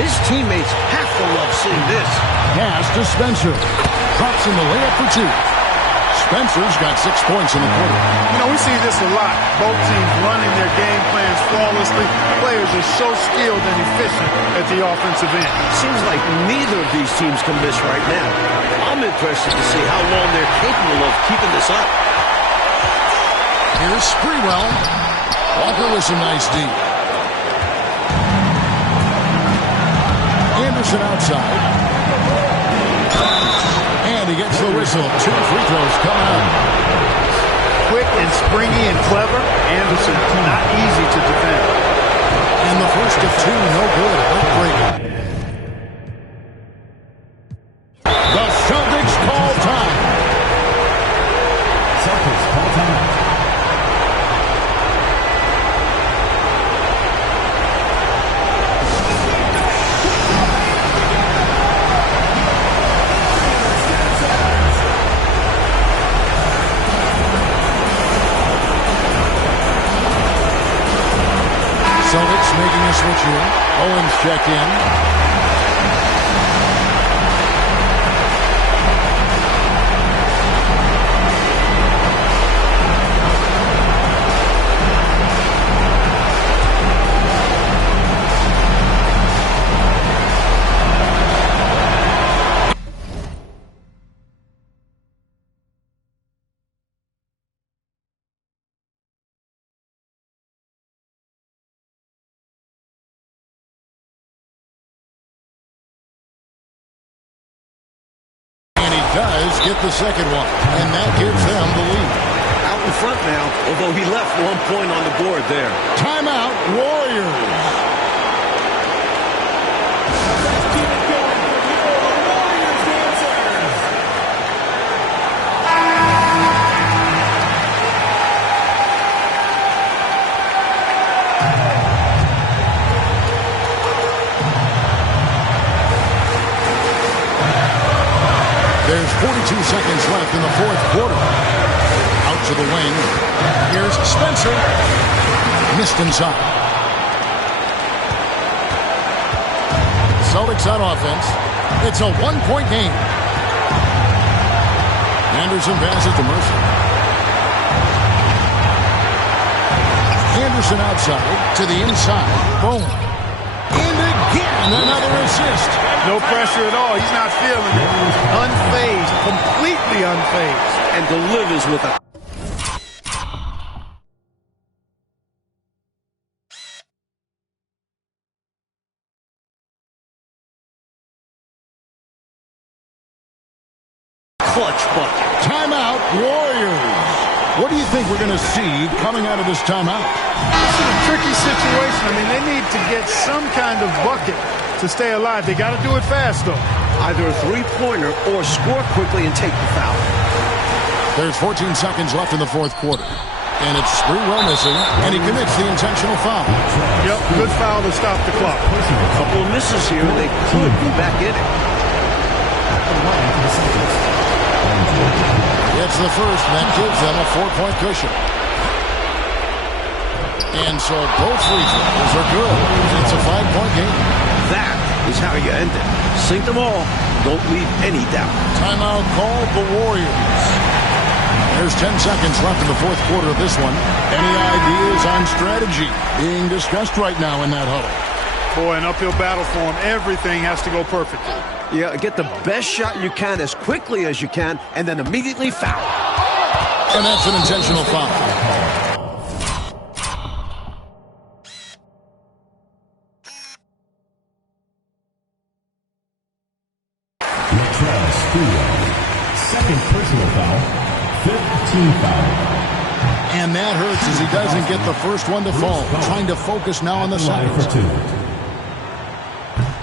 his teammates have to love seeing this. Pass to Spencer. Drops in the layup for 2. Spencer's got 6 points in the quarter. You know, we see this a lot. Both teams running their game plans flawlessly. Players are so skilled and efficient at the offensive end. Seems like neither of these teams can miss right now. I'm interested to see how long they're capable of keeping this up. Here's Sprewell. Walker with some nice D. Anderson outside. And he gets the whistle. 2 free throws coming up. Quick and springy and clever. Anderson, not easy to defend. And the first of 2, no good. Heartbreaking. The Celtics call time. Celtics call time. Celtics making a switch here. Owens checked in. does get the second one, and that gives them the lead. Out in front now, although he left 1 point on the board there. Timeout, Warriors. There's 42 seconds left in the fourth quarter. Out to the wing. Here's Spencer. Missed inside. Celtics on offense. It's a one-point game. Anderson passes to Mercer. Anderson outside to the inside. Boom. And again, another assist. No pressure at all. He's not feeling it. Unfazed. Completely unfazed. And delivers with a... clutch bucket. Timeout, Warriors. What do you think we're going to see coming out of this timeout? This is a tricky situation. I mean, they need to get some kind of bucket to stay alive. They got to do it fast, though. Either a three-pointer or score quickly and take the foul. There's 14 seconds left in the fourth quarter. And it's Sprewell missing, and he commits the intentional foul. Yep, good foul to stop the clock. A couple of misses here, and they could be back in it. It's the first, and that gives them a 4-point cushion. And so both free throws are good. It's a 5-point game. That is how you end it. Sink them all. Don't leave any doubt. Timeout called the Warriors. There's 10 seconds left in the fourth quarter of this one. Any ideas on strategy being discussed right now in that huddle? Boy, an uphill battle for him. Everything has to go perfectly. Yeah, get the best shot you can as quickly as you can, and then immediately foul. And that's an intentional foul. Second personal foul, 15 foul. And that hurts as he doesn't get the first one to fall. Trying to focus now on the second.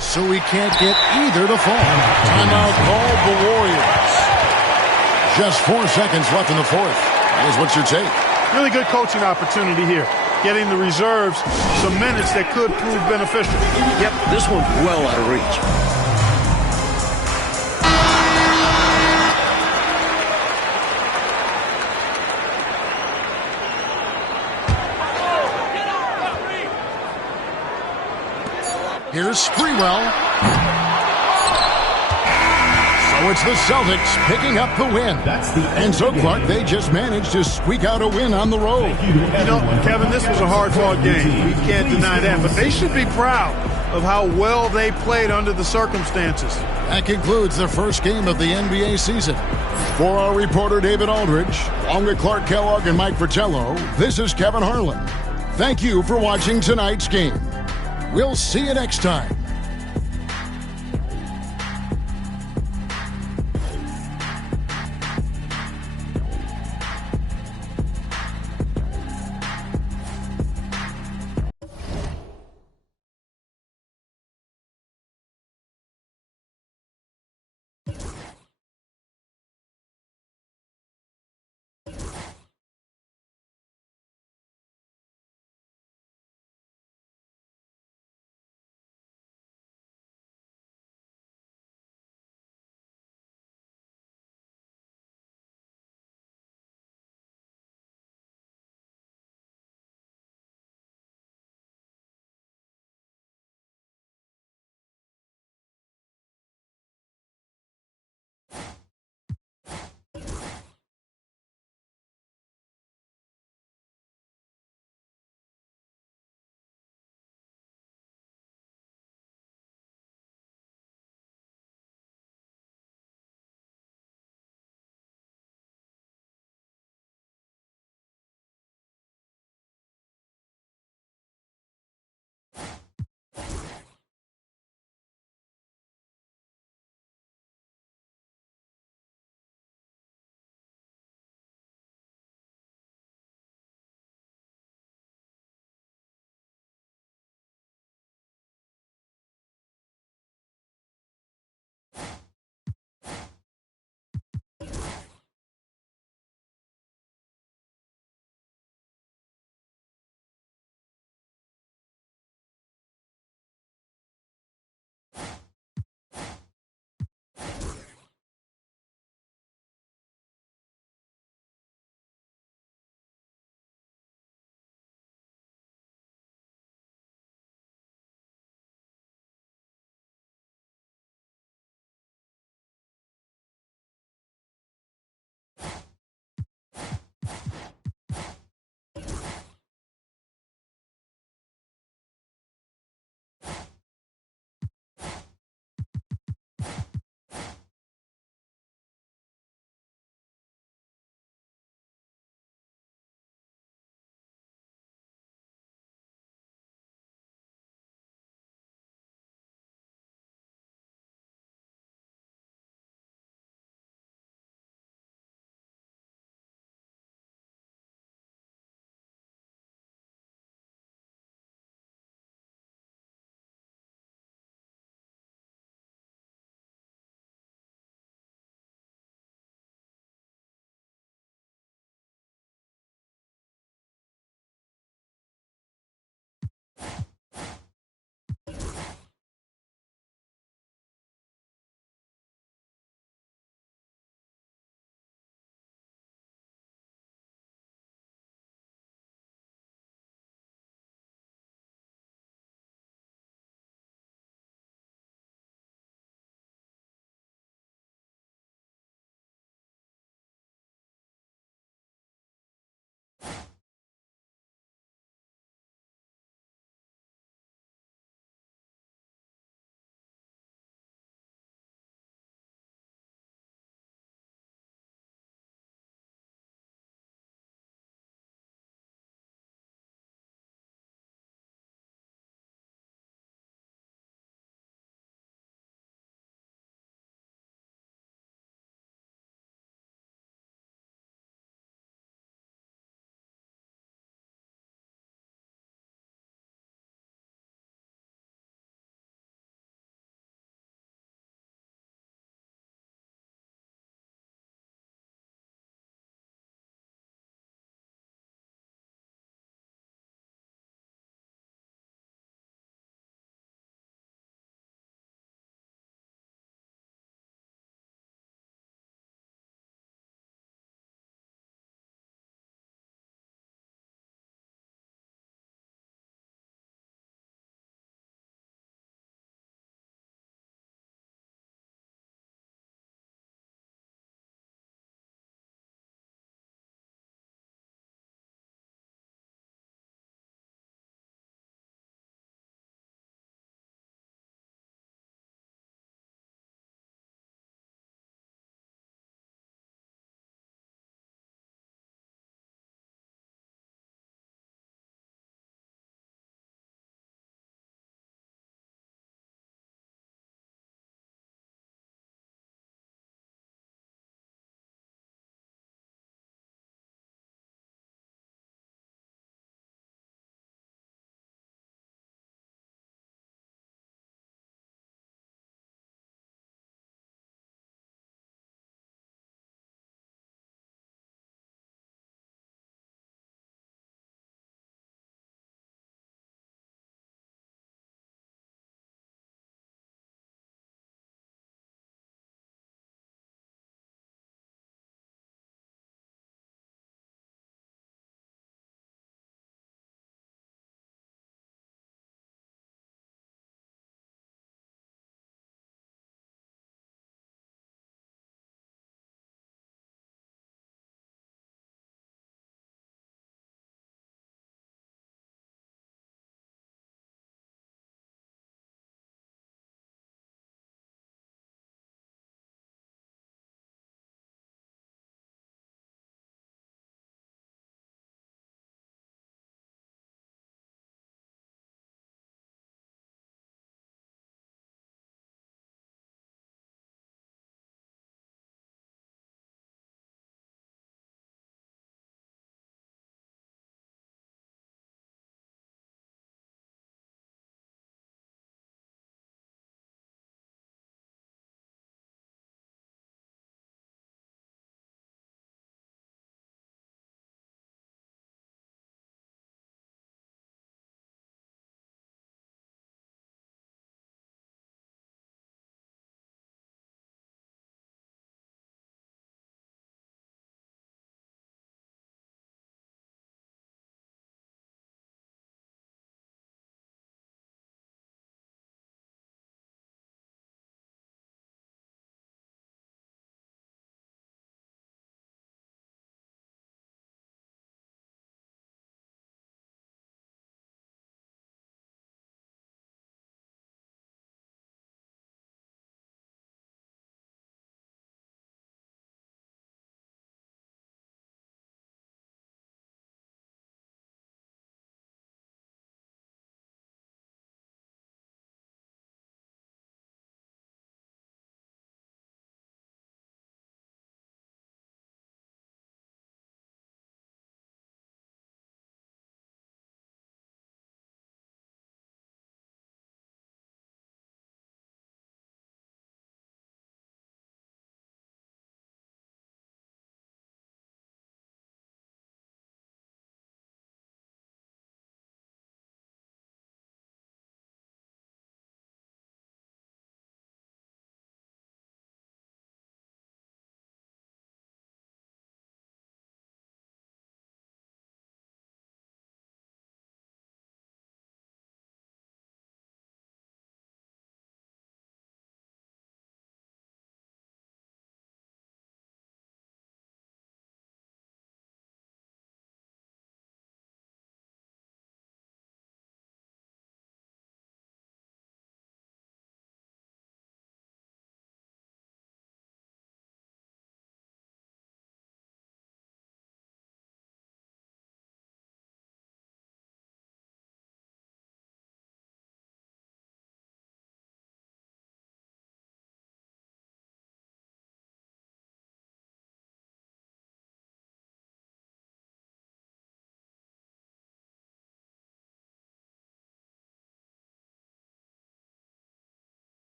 So he can't get either to fall. Timeout called the Warriors. Just 4 seconds left in the fourth. Here's what's your take? Really good coaching opportunity here. Getting the reserves some minutes that could prove beneficial. Yep, this one's well out of reach. Here's Sprewell. So it's the Celtics picking up the win. And so, Clark, they just managed to squeak out a win on the road. You know, Kevin, this was a hard-fought game. We can't deny that. But they should be proud of how well they played under the circumstances. That concludes the first game of the NBA season. For our reporter, David Aldridge, along with Clark Kellogg and Mike Fratello, this is Kevin Harlan. Thank you for watching tonight's game. We'll see you next time.